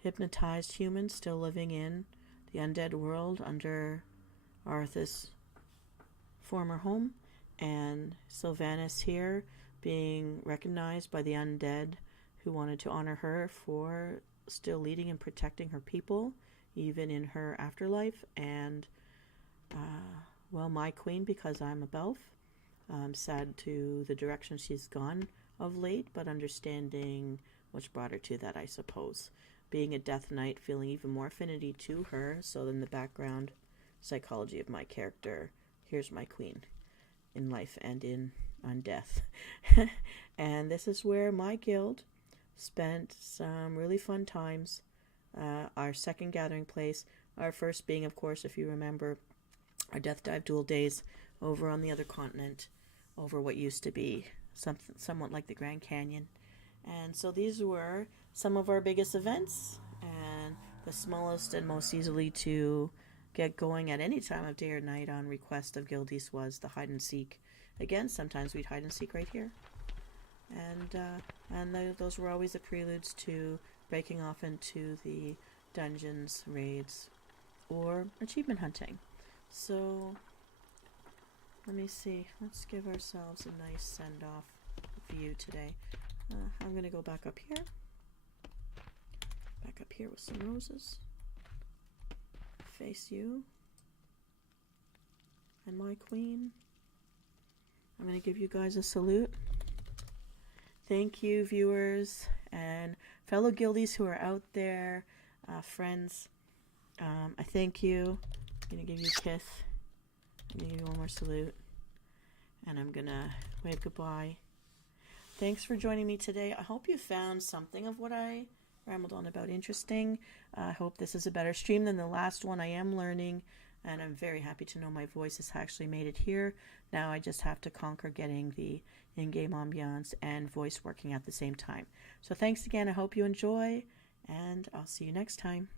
hypnotized human still living in the undead world under Arthur's former home, and Sylvanas here being recognized by the undead who wanted to honor her for still leading and protecting her people even in her afterlife. And well, my queen, because I'm a Belf. I'm sad to the direction she's gone of late, but understanding what's brought her to that, I suppose. Being a Death Knight, feeling even more affinity to her. So then the background psychology of my character, here's my queen in life and on death. And this is where my guild spent some really fun times. Our second gathering place, our first being, of course, if you remember, our Death Dive duel days over on the other continent, over what used to be somewhat like the Grand Canyon. And so these were some of our biggest events, and the smallest and most easily to get going at any time of day or night on request of guildies was the hide and seek. Again, sometimes we'd hide and seek right here. And those were always the preludes to breaking off into the dungeons, raids, or achievement hunting. So, let me see. Let's give ourselves a nice send-off view today. I'm going to go back up here. Back up here with some roses. Face you. And my queen. I'm going to give you guys a salute. Thank you, viewers and fellow guildies who are out there, friends. I thank you. I'm going to give you a kiss. I'm going to give you one more salute. And I'm going to wave goodbye. Thanks for joining me today. I hope you found something of what I rambled on about interesting. I hope this is a better stream than the last one. I am learning, and I'm very happy to know my voice has actually made it here. Now I just have to conquer getting the in-game ambiance and voice working at the same time. So thanks again. I hope you enjoy, and I'll see you next time.